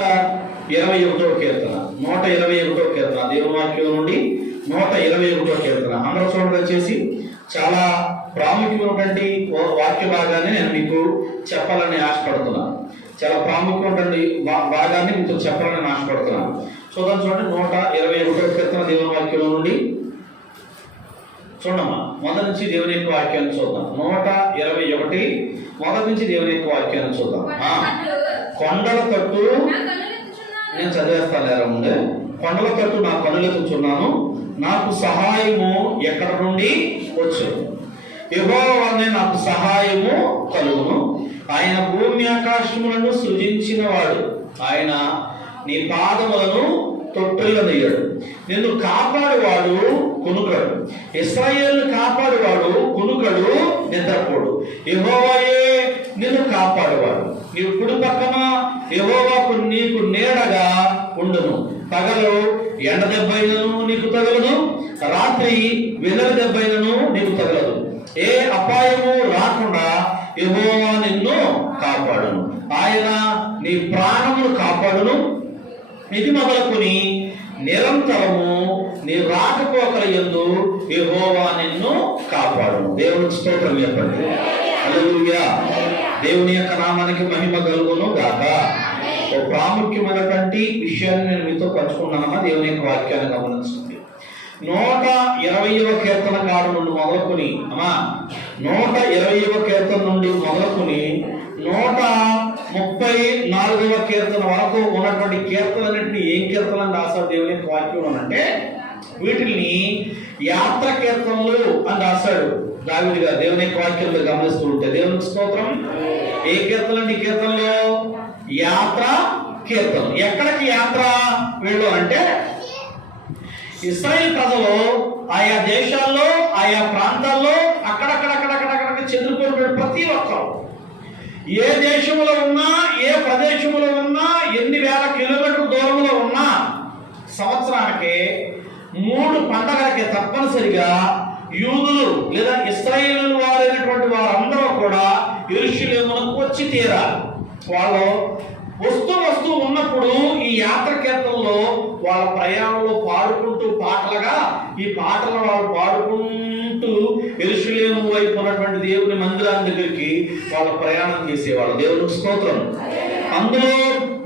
21వ కీర్తన 121వ కీర్తన దేవుని వాక్యం నుండి 121వ కీర్తన అందరూ చూడండి. వచ్చేసి చాలా ప్రాముఖ్యమైనటువంటి వాక్య భాగాన్ని నేను మీకు చెప్పాలని ఆశపడుతున్నాను. చాలా ప్రాముఖ్యమైనటువంటి భాగాన్ని మీతో చెప్పాలని ఆశపడుతున్నాను. చూడండి 121వ కీర్తన దేవుని వాక్యం నుండి చూడమ్మా. మొదటి నుంచి దేవుని యొక్క వాక్యాన్ని చూద్దాం. 121 మొదటి నుంచి దేవుని యొక్క వాక్యాన్ని చూద్దాం. కొండల తట్టు నేను చదివేస్తాను లేరా ముందే. కొండల తట్టు నా కనులెత్తుచున్నాను, నాకు సహాయము ఎక్కడ నుండి వచ్చును. యెహోవా వలనే నాకు సహాయము కలుగును. ఆయన భూమి ఆకాశములను సృజించిన వాడు. ఆయన నీ పాదములను తొట్టిల్లనయ్యాడు. నిన్ను కాపాడువాడు కునుకడు. ఇశ్రాయేలును కాపాడువాడు కునుకడు, నిద్రపోడు. యెహోవాయే నిన్ను కాపాడువాడు. నీవు కుడి పక్కన యెహోవాకు నీకు నీడగా ఉండును. పగలు ఎండ దెబ్బైనను నీకు తగలదు, రాత్రి వెలుగు దెబ్బైనను నీకు తగలదు. ఏ అపాయము రాకుండా యెహోవా నిన్ను కాపాడును. ఆయన నీ ప్రాణమును కాపాడును. ఇది మొదలుకొని నిరంతరము నీ రాకపోకల యందు యెహోవా నిన్ను కాపాడును. దేవునికి స్తోత్రం చెప్పండి. హల్లెలూయా. దేవుని యొక్క నామానికి మహిమ కలుగును గాక. ఒక ప్రాముఖ్యమైనటువంటి విషయాన్ని నేను మీతో పంచుకున్నానమ్మా. దేవుని యొక్క వాక్యాన్ని గమనించండి. 120వ కీర్తన కాడు నుండి మొదలుకొని 120వ కీర్తన నుండి మొదలుకొని 134వ కీర్తన వరకు ఉన్నటువంటి కీర్తనన్నింటినీ ఏం కీర్తనని రాశాడు దేవుని యొక్క వాక్యం అంటే వీటిని యాత్ర కీర్తనలు అని రాశాడు దావీదు గారు. దేవుని యొక్క వాక్యంలో గమనిస్తూ ఉంటే దేవునికి స్తోత్రం. ఏ కీర్తనండి? కీర్తనలో యాత్ర కీర్తన. ఎక్కడికి యాత్ర వీళ్ళు అంటే ఇశ్రాయేల్ ప్రజలు ఆయా దేశాల్లో ఆయా ప్రాంతాల్లో అక్కడక్కడక్కడక్కడక్కడ చెందుకున్న ప్రతి ఒక్కరు ఏ దేశంలో ఉన్నా ఏ ప్రదేశంలో ఉన్నా ఎన్ని వేల కిలోమీటర్ల దూరంలో ఉన్నా సంవత్సరానికి 3 పండగలకి తప్పనిసరిగా యూదులు లేదా ఇశ్రాయేలు వారైనటువంటి వారందరూ కూడా యెరూషలేమునకు వచ్చి తీరాలి. వాళ్ళు వస్తూ ఉన్నప్పుడు ఈ యాత్ర కీర్తనలో వాళ్ళ ప్రయాణంలో పాడుకుంటూ పాటలుగా ఈ పాటలు వాళ్ళు పాడుకుంటూ యెరూషలేము వైపు ఉన్నటువంటి దేవుని మందిరాన్ని దగ్గరికి వాళ్ళ ప్రయాణం చేసేవాళ్ళు. దేవునికి స్తోత్రం. అందులో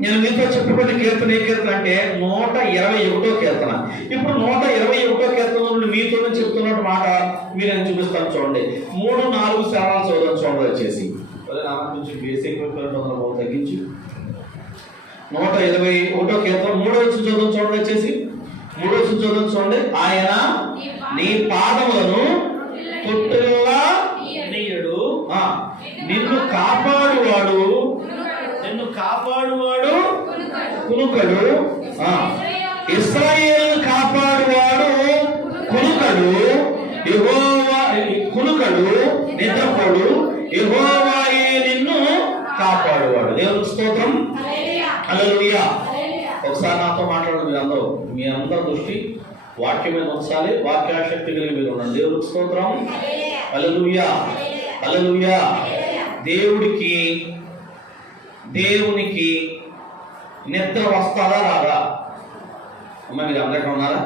నేను మీతో చెప్పబడిన కీర్తన ఏ కీర్తన అంటే 121వ కీర్తన. ఇప్పుడు 121వ కీర్తన నుండి మీతో చెప్తున్నట్టు మాట మీరు నేను చూపిస్తాను. చూడండి 3-4 శ్రవణాలు చూడండి. వచ్చేసి కొంచెం బేసిక్ తగ్గించి 121వ కీర్తన 3వ చూడండి. వచ్చేసి 3వ చూడండి. ఆయన నీ పాదములను తొట్టిల్లా నీయడు, నిన్ను కాపాడువాడు కునుకడు. ఇశ్రాయేలు కాపాడువాడు కునుకడు, కునుకడు, నిద్రపోడు. యెహోవాయే నిన్ను కాపాడువాడు. దేవునికి స్తోత్రం. హల్లెలూయా. ఒకసారి నాతో మాట్లాడండి. మీ అందరి దృష్టి వాక్యం మీద ఉంచాలి. వాక్యాశక్తి కలిగి మీరు ఉండండి. దేవునికి స్తోత్రం. హల్లెలూయా. హల్లెలూయా. దేవునికి నిద్ర వస్తారా రాదా? అమ్మ మీరు అందరికీ ఉన్నారా?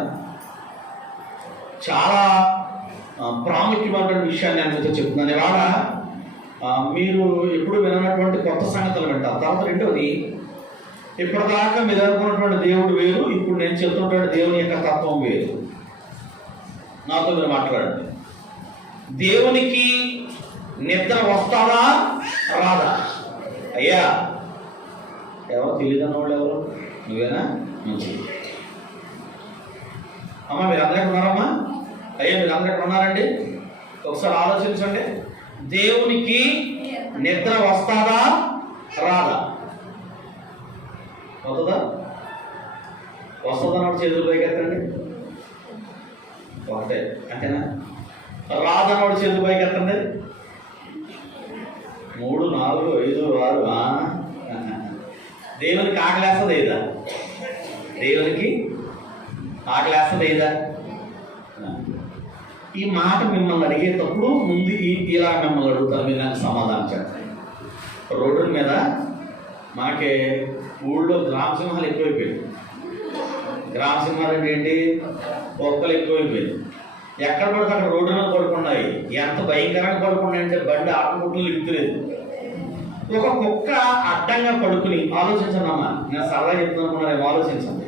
చాలా ప్రాముఖ్యమైన విషయాన్ని నేను మీతో చెప్తున్నాను. ఇవాళ మీరు ఎప్పుడు వినటువంటి కొత్త సంగతులు వింటారు. తర్వాత రెండవది, ఇప్పటిదాకా మీరు అనుకున్నటువంటి దేవుడు వేరు, ఇప్పుడు నేను చెప్తున్నటువంటి దేవుని యొక్క తత్వం వేరు. నాతో మీరు మాట్లాడండి. దేవునికి నిద్ర వస్తారా రాదా? అయ్యా ఎవరు తెలియదన్న వాళ్ళు ఎవరు? నువ్వేనా? మంచిది. అమ్మ మీరు అందరికీ ఉన్నారమ్మా? అయ్యా మీరు అందరికీ ఉన్నారండి? ఒకసారి ఆలోచించండి. దేవునికి నిద్ర వస్తాదా రాదా? వస్తుందా? వస్తుందన్నప్పుడు చేతులు పైకెత్తండి. ఒకటే అంతేనా? రాదన్నప్పుడు చేతులు పైకెత్తండి. 3, 4, 5, 6. దేవునికి ఆకలేస్తుంది ఏదా? దేవునికి ఆకలేస్తుంది ఏదా? ఈ మాట మిమ్మల్ని అడిగేటప్పుడు ముందు ఇలా మిమ్మల్ని అడుగుతాను. మీరు నాకు సమాధానం చెప్పండి. రోడ్డు మీద మనకి ఊళ్ళో గ్రామ సింహాలు ఎక్కువైపోయాయి. గ్రామ సింహాలు అంటే ఏంటి? కుక్కలు ఎక్కువైపోయాయి. ఎక్కడ పడితే అక్కడ రోడ్డు మీద పడుకున్నాయి. ఎంత భయంకరంగా పడుకున్నాయి అంటే బండి ఆటముట్లు లిగుతులేదు. ఒక కుక్క అడ్డంగా పడుకుని, ఆలోచించండి అమ్మా, నేను సరదా చెప్తున్నాను, ఆలోచించండి.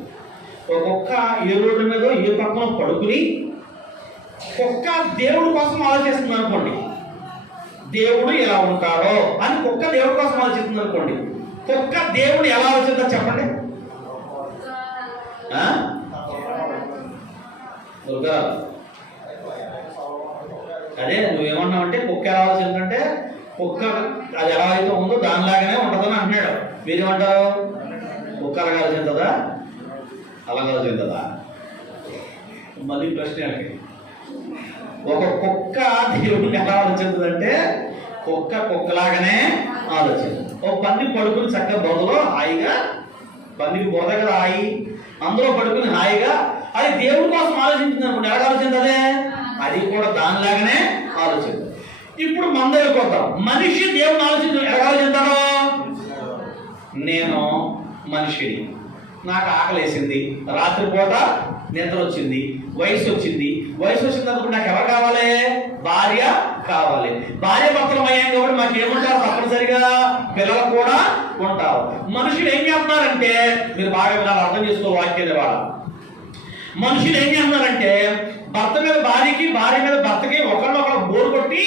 ఒక కుక్క ఏ రోడ్డు మీద ఏ పక్కన పడుకుని కుక్క దేవుడి కోసం ఆలోచిస్తుంది అనుకోండి. దేవుడు ఎలా ఉంటాడో అని కుక్క దేవుడి కోసం ఆలోచిస్తుంది అనుకోండి. కుక్క దేవుడు ఎలా ఆలోచిస్తుందో చెప్పండి. అదే నువ్వేమన్నావంటే కుక్క ఎలా ఆలోచిందంటే కుక్క అది ఎలా అయితే ఉందో దానిలాగానే ఉంటుందని అంటున్నాడు. మీరేమంటారు? కుక్క అలాగా ఆలోచించదా? అలాగా ఆలోచించదా? మళ్ళీ ప్రశ్న, ఒక కుక్క దేవుడిని ఎలా ఆలోచించదంటే కుక్క కుక్కలాగానే ఆలోచించదు. ఒక పంది పడుకుని చక్కగా బొదలో హాయిగా, పందికి బోధ కదా హాయి, అందులో పడుకుని హాయిగా అది దేవుడి కోసం ఆలోచించింది అనుకోండి. ఎలా ఆలోచించదే? అది కూడా దానిలాగానే ఆలోచించదు. ఇప్పుడు మన దగ్గరకు వద్దాం. మనిషి దేవుని ఎలా ఆలోచిస్తాడో? నేను మనిషిని, నాకు ఆకలి వేసింది, రాత్రిపూట నిద్ర వచ్చింది, వయసు వచ్చింది. వయసు వచ్చినప్పుడు నాకు ఎవరు కావాలి? భార్య కావాలి. భార్య భర్తలం అయ్యాం కాబట్టి మాకు ఏముంటారు? తప్పనిసరిగా పిల్లలు కూడా ఉంటారు. మనుషులు ఏం చేస్తున్నారంటే, మీరు బాగా వినాలి, అర్థం చేసుకో వాక్యాన్ని వాళ్ళ. మనుషులు ఏం చేస్తున్నారంటే భర్త మీద భార్యకి, భార్య మీద భర్తకి ఒకళ్ళొకళ్ళు బోరు కొట్టి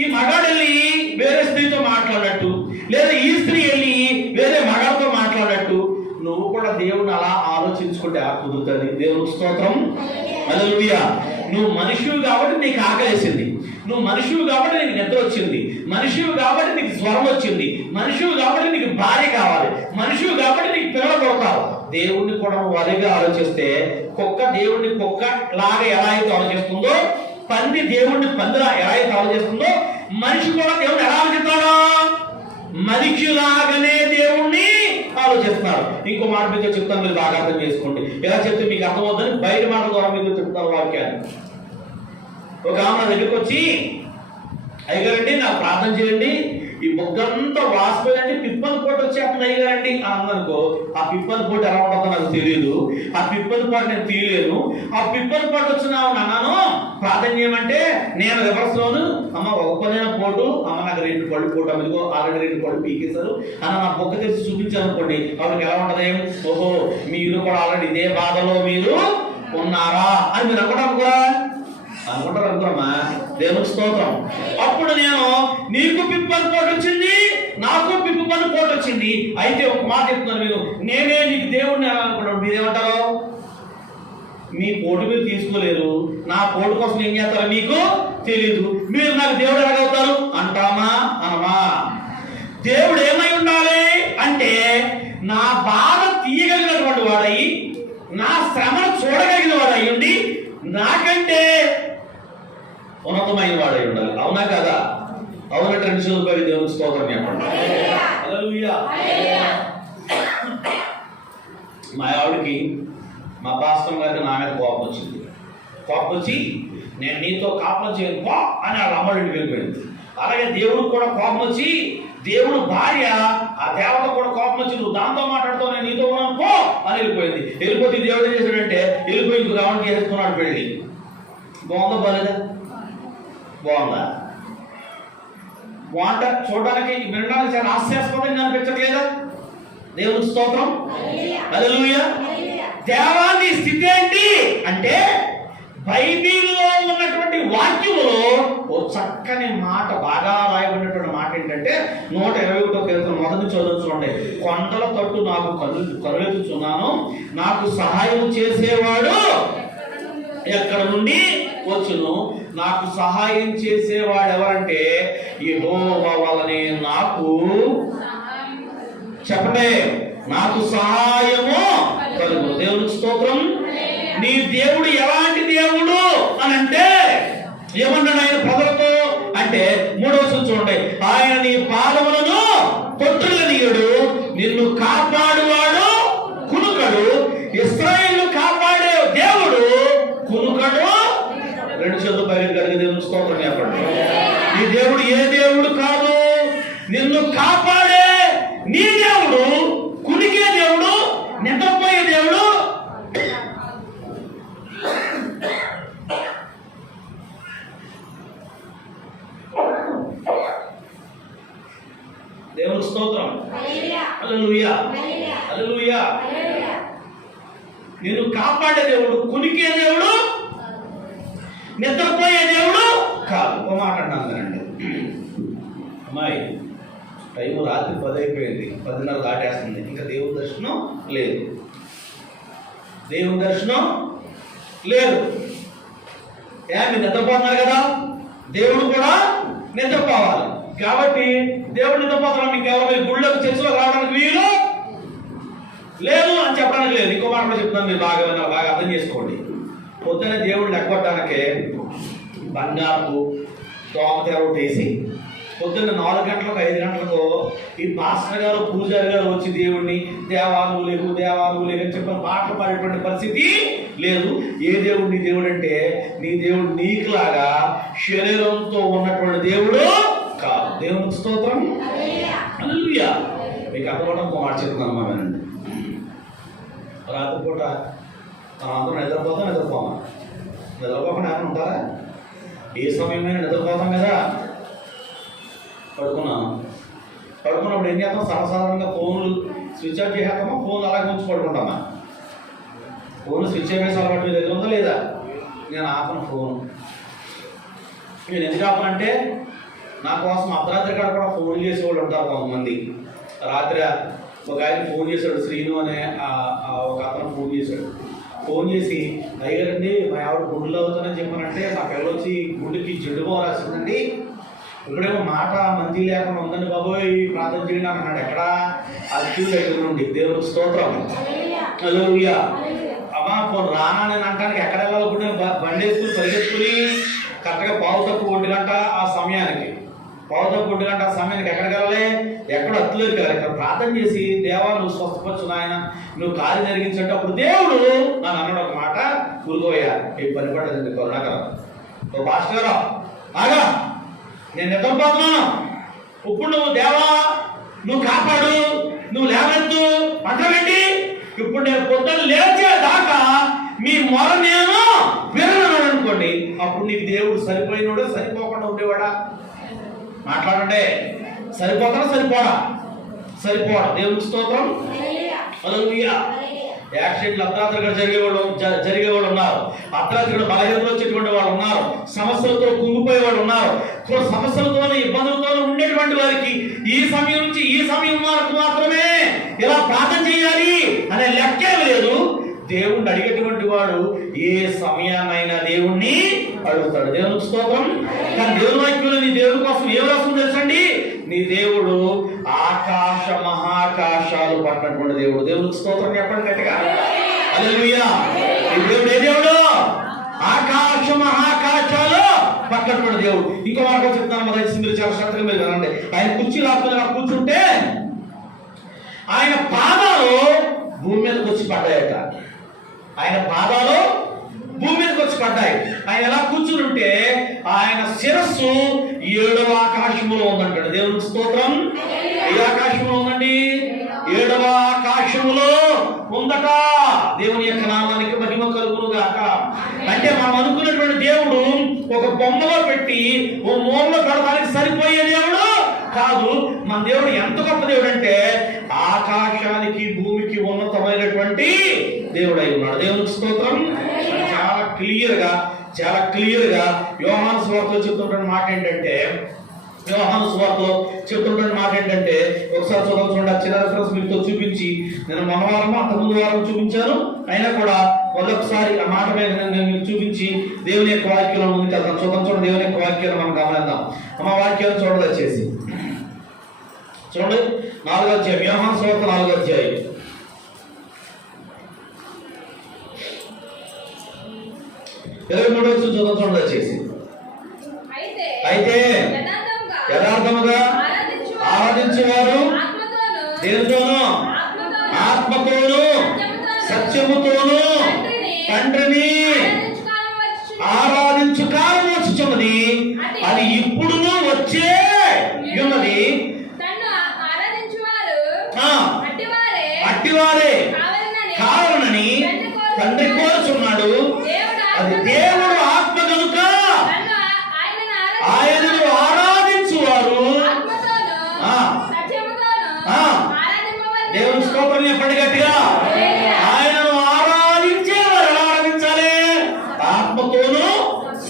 ఈ మగాడు వెళ్ళి వేరే స్త్రీతో మాట్లాడట్టు, లేదా ఈ స్త్రీ వెళ్ళి వేరే మగాడితో మాట్లాడట్టు. నువ్వు కూడా దేవుడిని అలా ఆలోచించుకుంటే ఆ కుదురుతుంది. దేవునికి స్తోత్రం, హల్లెలూయా. నువ్వు మనిషివి కాబట్టి నీకు ఆకలేసింది, నువ్వు మనిషివి కాబట్టి నీకు నిద్ర వచ్చింది, మనిషివి కాబట్టి నీకు జ్వరం వచ్చింది, మనిషివి కాబట్టి నీకు భార్య కావాలి, మనిషివి కాబట్టి నీకు పిల్లలు కొడతావు. దేవుణ్ణి కూడా నువ్వు అదిగా ఆలోచిస్తే కుక్క దేవుణ్ణి కుక్క లాగా ఎలా అయితే ఆలోచిస్తుందో, పంది దేవుణ్ణి పందిలా ఎలా అయితే ఆలోచిస్తుందో, మనిషి కూడా దేవుణ్ణి ఎలా ఆలోచిస్తాడో మనిషిలాగానే దేవుణ్ణి ఆలోచిస్తున్నారు. ఇంకో మాట మీతో చెప్తాను, మీరు బాగా అర్థం చేసుకోండి. ఎలా చెప్తే మీకు అర్థమవుతుందని బయట మాట ద్వారా మీతో చెప్తాను వాక్యాన్ని. ఒక ఆమె దగ్గరికి వచ్చి, అయ్యగారండి నాకు ప్రార్థన చేయండి, ఈ బొగ్గంతా వాసిపోయిందంటే పిప్పల పోటు వచ్చేస్తుంది అయ్యగారండి అందనుకో. ఆ పిప్పల పోటు ఎలా ఉంటుందో నాకు తెలియదు, ఆ పిప్పల పాటు నేను తీయలేను. ఆ పిప్పల పాటు వచ్చిన అన్నాను ప్రార్థన చేయమంటే నేను రివర్స్ లోను, అమ్మ ఒక పదిన పోటు, అమ్మ నాకు 2 పళ్ళు పోటు, అమ్మదిగో ఆల్రెడీ 2 పళ్ళు పీకేశారు అన్న నా బొగ్గ తెచ్చి చూపించాను అనుకోండి. వాళ్ళకి ఎలా ఉంటది? ఓహో మీరు కూడా ఆల్రెడీ ఇదే బాధలో మీరు ఉన్నారా అని మీరు అనుకుంటారు అనుకోరమ్మా. దేవునికి స్తోత్రం. అప్పుడు నేను నీకు పిప్పల పోటు వచ్చింది, నాకు పిప్పల పోటు వచ్చింది. అయితే ఒక మాట చెప్తున్నాను, నేనే నీకు దేవుడిని అనుకుంటాను. మీరేమంటారు? మీ పోటు మీరు తీసుకోలేరు, నా పోటు కోసం ఏం చేస్తారో మీకు తెలీదు. మీరు నాకు దేవుడు ఎలాగవుతారు అంటామా అనమా? దేవుడు ఏమై ఉండాలి అంటే నా బాధ తీయగలిగినటువంటి వాడయి, నా శ్రమను చూడగలిగిన వాడయి ఉండి, నాకంటే ఉన్నతమైన వాడై ఉండాలి. అవునా కదా? అవునంటే 2 రూపాయలు దేవునికి స్తోత్రం చెప్పండి. హల్లెలూయా. మా ఆవిడకి మా పాస్టర్ గారికి నా మీద కోపం వచ్చింది. కోపం వచ్చి నేను నీతో కాపం చేయను పో అని వాళ్ళ అమ్మడికి వెళ్ళిపోయింది. అలాగే దేవుడు కూడా కోపం వచ్చి, దేవుడు భార్య ఆ దేవత కూడా కోపం వచ్చి నువ్వు దాంతో మాట్లాడుతావు, నేను నీతో ఉన్నాను పో అని వెళ్ళిపోయింది. వెళ్ళిపోతే దేవుడు ఏం చేశాడంటే వెళ్ళిపోయి ఇంకో రావణ్ చేసుకున్నాడు పెళ్ళి. బాగుందా బాలేదా? బాగుందా? వాట చూడడానికి వినడానికి చాలా హాస్యాస్పదంగా అనిపించట్లేదా? దేవునికి స్తోత్రం, హల్లెలూయా. దేవాన్ని స్థితి ఏంటి అంటే బైబిల్లో ఉన్నటువంటి వాక్యములో ఓ చక్కని మాట, బాగా రాయబడినటువంటి మాట ఏంటంటే 121వ కీర్తన మొదటి చదువుతుండే, కొండల తట్టు నాకు కరులెత్తుచున్నాను, నాకు సహాయం చేసేవాడు ఎక్కడ నుండి వచ్చును. నాకు సహాయం చేసేవాడు ఎవరంటే యెహోవా వలనే నాకు చెప్పండి, నాకు సహాయము కలుగును. దేవునికి స్తోత్రం. నీ దేవుడు ఎలాంటి దేవుడు అని అంటే ఏమన్నాడు ఆయన ప్రజలతో అంటే 3వ వచనం చూడండి, ఆయన నీ పాదములను తొట్టులనీయుడు, నిన్ను కాపాడువాడు కునుకడు. ఇశ్రాయేలును కాపాడే దేవుడు కునుకడు. 2 చేతులు పైకి కలిగి దేవునికి స్తోత్రం చెప్పండి. నీ దేవుడు ఏ దేవుడు కాదు, నిన్ను కాపాడే నీ దేవుడు హల్లెలూయా, హల్లెలూయా. నేను కాపాడే దేవుడు, కునికే దేవుడు, నిద్రపోయే దేవుడు కాదు. ఒక మాట అన్నానండి, అమ్మాయి టైం రాత్రి 10 అయిపోయింది, 10:30 దాటేస్తుంది, ఇంకా దేవుని దర్శనం లేదు, దేవుని దర్శనం లేదు. మీరు నిద్రపోతున్నారు కదా, దేవుడు కూడా నిద్రపోవాలి. కాబట్టి దేవుడు నిద్రపోతున్నాం, ఇంకెవరు గుళ్ళకు చర్చలో రావడానికి వీలు లేదు అని చెప్పడానికి లేదు. ఇంకో మాట చెప్తున్నాను, మీరు బాగా అర్థం చేసుకోండి. పొద్దున్న దేవుడిని ఎగ్గొట్టడానికే బంగారు దోమతెర వేసి పొద్దున్న 4 గంటలకు 5 గంటలకు ఈ పాస్టర్ గారు పూజారి గారు వచ్చి దేవుడిని దేవాలు లేవు అని చెప్పి పాటలు పాడేటువంటి పరిస్థితి లేదు. ఏ దేవుడు నీ దేవుడు అంటే, నీ దేవుడు నీకులాగా శరీరంతో ఉన్నటువంటి దేవుడు కాదు. దేవునికి స్తోత్రం, హల్లెలూయా. మీకు అర్థమవడం ఒక మాట చెప్తున్నాను మా వినండి. రాత్రిపూట అందరూ నిద్రపోమా, నిద్రపోకుండా ఏమైనా ఉంటారా? ఏ సమయమైనా నిద్రపోతాం కదా. పడుకున్నప్పుడు ఏం చేస్తాం? సర్వసాధారణంగా ఫోన్లు స్విచ్ ఆఫ్ చేసేస్తామా, ఫోన్ అలాగే ఉంచి పడుకుంటామా? ఫోన్ స్విచ్ ఆఫ్ చేసి అలవాటు మీ దగ్గర ఉందా లేదా? నేను ఆపను ఫోన్. నేను ఎందుకు ఆపనంటే, నా కోసం అర్ధరాత్రి కాడ కూడా ఫోన్ చేసేవాళ్ళు ఉంటారు కొంతమంది. రాత్రి ఒక ఆయన ఫోన్ చేశాడు, శ్రీను అనే ఒక అతను ఫోన్ చేసి అయ్యారండి మా ఆవిడ గుండెలు అవుతానని చెప్పానంటే, మా పిల్లొచ్చి గుండెకి జడ్డుగా రాసిందండి, ఇక్కడేమో మాట మంచి లేకుండా ఉందండి బాబోయ్, ప్రార్థన చేయండి అన్నాడు. ఎక్కడ? అది క్యూ దగ్గర నుండి. దేవునికి స్తోత్రం, హల్లెలూయా. అమ్మా పోను రానా నేను అంటానికి ఎక్కడ వెళ్ళాలి? ఇప్పుడు బండి వేసుకుని పరిగెత్తుకుని కరెక్ట్గా 1:15 ఆ సమయానికి 1:15 ఆ సమయానికి ఎక్కడికి వెళ్ళాలి? ఎక్కడ అత్తులేదు కదా. ఇక్కడ ప్రార్థన చేసి, దేవా నువ్వు స్వస్థపరచు నాయన, నువ్వు కార్యం జరిగించంటే అప్పుడు దేవుడు నన్ను అన్నాడు ఒక మాట, గురుగోయ్యా ఈ పని పడ్డదండి కరుణాకరం. ఓ పాస్టర్ గారు ఆగా, నేను నిద్రపోతున్నాను, ఇప్పుడు నువ్వు దేవా నువ్వు కాపాడు, నువ్వు లేవెత్తు అంటావేంటి? ఇప్పుడు నేను పొద్దున్న లేచే దాకా మీ మొర నేను వినను అనుకోండి, అప్పుడు నీకు దేవుడు సరిపోయినోడా సరిపోకుండా ఉండేవాడా? మాట్లాడండి. సరిపోడా? దేవునికి స్తోత్రం, హల్లెలూయా. యాక్సిడెంట్లు అర్ధరాత్రిగా జరిగేవాళ్ళు ఉన్నారు, అర్ధరాత్రిగా బలహీనతలు వచ్చేటువంటి వాళ్ళు ఉన్నారు, సమస్యలతో కుంగిపోయే వాళ్ళు ఉన్నారు. సమస్యలతోనే ఇబ్బందులతోనే ఉండేటువంటి వారికి ఈ సమయం నుంచి ఈ సమయం వరకు మాత్రమే ఇలా ప్రార్థన చేయాలి అనే లెక్కే లేదు. దేవుణ్ణి అడిగేటువంటి వాడు ఏ సమయాన్నైనా దేవుణ్ణి అడుగుతాడు. దేవునికి స్తోత్రం. కానీ దేవుని వాక్యంలో నీ దేవుడి కోసం ఏం రాస్తుంది తెలుసండి? నీ దేవుడు ఆకాశ మహాకాశాలు పట్టినటువంటి దేవుడు. దేవునికి స్తోత్రం చెప్పండి గట్టిగా, హల్లెలూయా. ఈ దేవుడు ఏ దేవుడు? ఆకాశ మహాకాశాలు పట్టినటువంటి దేవుడు. ఇంకో మాట చెప్తాను, మీరు చాలా శ్రద్ధగా మీరు వినండి. ఆయన కుర్చీ లాక్కుని కూర్చుంటే ఆయన పాదాలు భూమి మీదకి వచ్చి పడ్డాయట. ఆయన పాదాలు భూమి మీదకి వచ్చి పడ్డాయి. ఆయన ఎలా కూర్చుని ఉంటే ఆయన శిరస్సు 7వ ఆకాశములో ఉందంటాడు. దేవునికి స్తోత్రం. ఏ ఆకాశంలో ఉందండి? 7వ ఆకాశములో ఉందట. దేవుని యొక్క నామానికి మహిమ కలుగును గాక. అంటే మనం అనుకున్నటువంటి దేవుడు ఒక బొమ్మలో పెట్టి ఓ మూలలో పెడతానికి సరిపోయే దేవుడు కాదు. మన దేవుడు ఎంత గొప్ప దేవుడు అంటే ఆకాశానికి భూమికి ఉన్నతమైనటువంటి దేవుడు అయి ఉన్నాడు. దేవునికి స్తోత్రం. చాలా క్లియర్గా యోహాను సువార్తలో చెప్తున్న మాట ఏంటంటే, ఒకసారి చూడండి. చిన్న రిఫరెన్స్ మీతో చూపించి, నేను మన వారము అంతకుముందు వారం చూపించాను, అయినా కూడా మరొకసారి ఆ మాట మీద నేను చూపించి దేవుని యొక్క వాక్యంలో ముందుకు వెళ్తాను. చూడండి దేవుని యొక్క వాక్యాన్ని మనం గమనిద్దాం. అమ్మ వాక్యాన్ని చూడండి వచ్చేసి చూడండి. 4వ అధ్యాయం, యోహాను సువార్త 4వ అధ్యాయం 23వ వచనం చూడండి వచ్చేసి. అయితే యథార్థముగా ఆరాధించేవారు దేనితోనూ? ఆత్మతోనూ సత్యముతోనూ తండ్రిని ఆరాధించు కాలం వచ్చుచున్నది, అది ఇప్పుడును వచ్చే ఉన్నది. అట్టివారే కావాలని తండ్రి కోరుచున్నాడు. అది దేవుడు ఆత్మ కనుక ఆయనను ఆరాధించువారు దేవుని స్తోత్రం చెప్పండి గట్టిగా. ఆయనను ఆరాధించేవారు ఎలా ఆరాధించాలి? ఆత్మతోనూ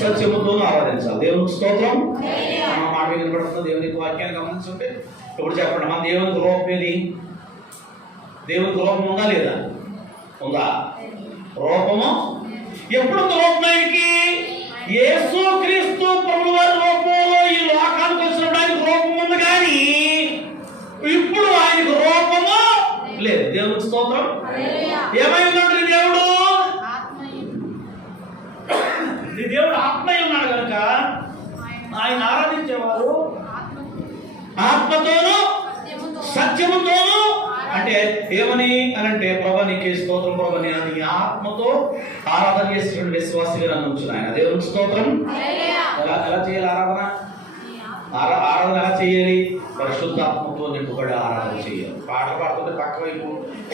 సత్యముతోనూ ఆరాధించాలి. దేవునికి స్తోత్రం. మాట వినపడుతున్న దేవునికి వాక్యాన్ని గమనించుంటే ఇప్పుడు చెప్పండి, మన దేవునికి రూపం ఏది? దేవునికి రూపం ఉందా లేదా? ఉందా? రూపము ఎప్పుడు రూపం? ఆయనకి యేసుక్రీస్తు ప్రభువు వారి రూపంలో ఈ లోకానికి వచ్చినప్పుడు ఆయనకు రూపం ఉంది, కానీ ఇప్పుడు ఆయనకు రూపము లేదు. దేవునికి స్తోత్రం. ఏమై ఉన్నాడు నీ దేవుడు? నీ దేవుడు ఆత్మయ్య ఉన్నాడు కనుక ఆయన ఆరాధించేవారు ఆత్మతోనూ సత్యముతోనూ. అంటే ఏమని అనంటే, ప్రభా నీకే స్తోత్రం, ప్రభా నేను నీ ఆత్మతో ఆరాధన చేసినటువంటి విశ్వాసిగా నన్ను ఉంచును ఆయన. దేవునికి స్తోత్రం. ఎలా చేయాలి ఆరాధన? ఆరాధన ఎలా చేయాలి? పరిశుద్ధాత్మతో నింపుబడి ఆరాధన చేయాలి. పాటలు పాడుతుంటే పక్క వైపు,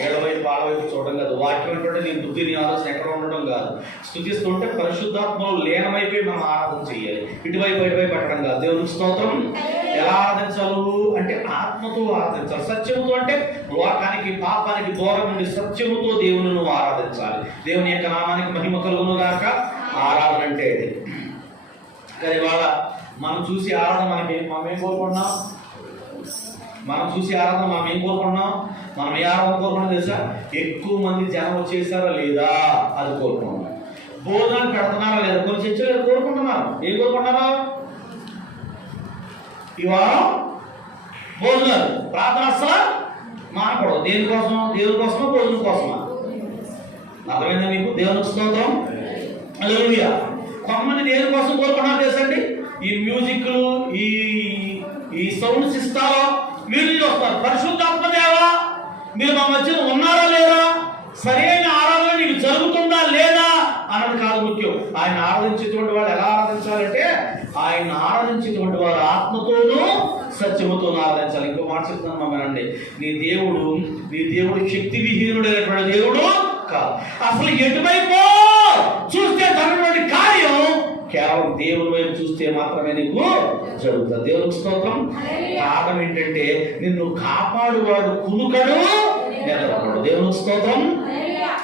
ఏడవైపు, ఆడవైపు చూడడం కాదు. వాక్యం ఏంటంటే నీ బుద్ధి, నీ ఆలోచన ఎక్కడ ఉండడం కాదు. స్తుతిస్తుంటే పరిశుద్ధాత్మలో లీనమైపోయి మనం ఆరాధన చేయాలి. ఇటువైపు ఇటువైపు పెట్టడం కాదు. దేవునికి స్తోత్రం. ఎలా ఆరాధించాలి అంటే ఆత్మతో ఆరాధించాలి. సత్యముతో అంటే లోకానికి, పాపానికి దూరం నుండి సత్యముతో దేవుని నువ్వు ఆరాధించాలి. దేవుని యొక్క నామానికి మహిమ కలుగును గాక. ఆరాధన అంటే కానీ ఇవాళ మనం చూసి ఆరాధన మనం ఏం కోరుకుంటున్నాం? మనం చూసి ఆరాధన మనం ఏం కోరుకుంటున్నాం? మనం ఏ ఆరాధన కోరుకున్నాం తెలుసా? ఎక్కువ మంది జనం వచ్చేసారా లేదా అది కోరుకుంటున్నాం. భోజనాలు పెడుతున్నారా లేదా? కొన్ని చర్చలు కోరుకుంటున్నారు. ఏం కోరుకుంటున్నారా? ఈ వారం భోజనాలు, ప్రార్థన అసలు మానకూడదు. దేనికోసం? దేవుని కోసమా, భోజనం కోసమా? అర్థమైందా మీకు? దేవునికి స్తోత్రం. హల్లెలూయా. కొంతమంది దేనికోసం కోరుకున్నారు తెలుసండి? ఈ మ్యూజిక్లు, ఈ సౌండ్ సిస్టాలో మీరు వస్తారు. పరిశుద్ధాత్మ దేవా మీరు మా మధ్యన ఉన్నారా లేదా? సరైన ఆరాధన నీకు జరుగుతుందా లేదా అన్నది కాదు ముఖ్యం. ఆయన ఆరాధించేటువంటి వాడు ఎలా ఆరాధించాలంటే, ఆయన ఆరాధించేటువంటి వారు ఆత్మతోనూ సత్యముతోనూ ఆరాధించాలి. ఇంకో మాట చెప్తున్నాను మమ్మల్ని, నీ దేవుడు శక్తి విహీనుడైనటువంటి దేవుడు కాదు. అసలు ఎటువైపు చూస్తే తనటువంటి కార్యం కేవలం దేవుని వైపు చూస్తే మాత్రమే నీకు జరుగుతుంది. దేవునికి స్తోత్రం. కారణం ఏంటంటే నిన్ను కాపాడువాడు కునుకడు, నిద్రపడు. దేవునికి స్తోత్రం.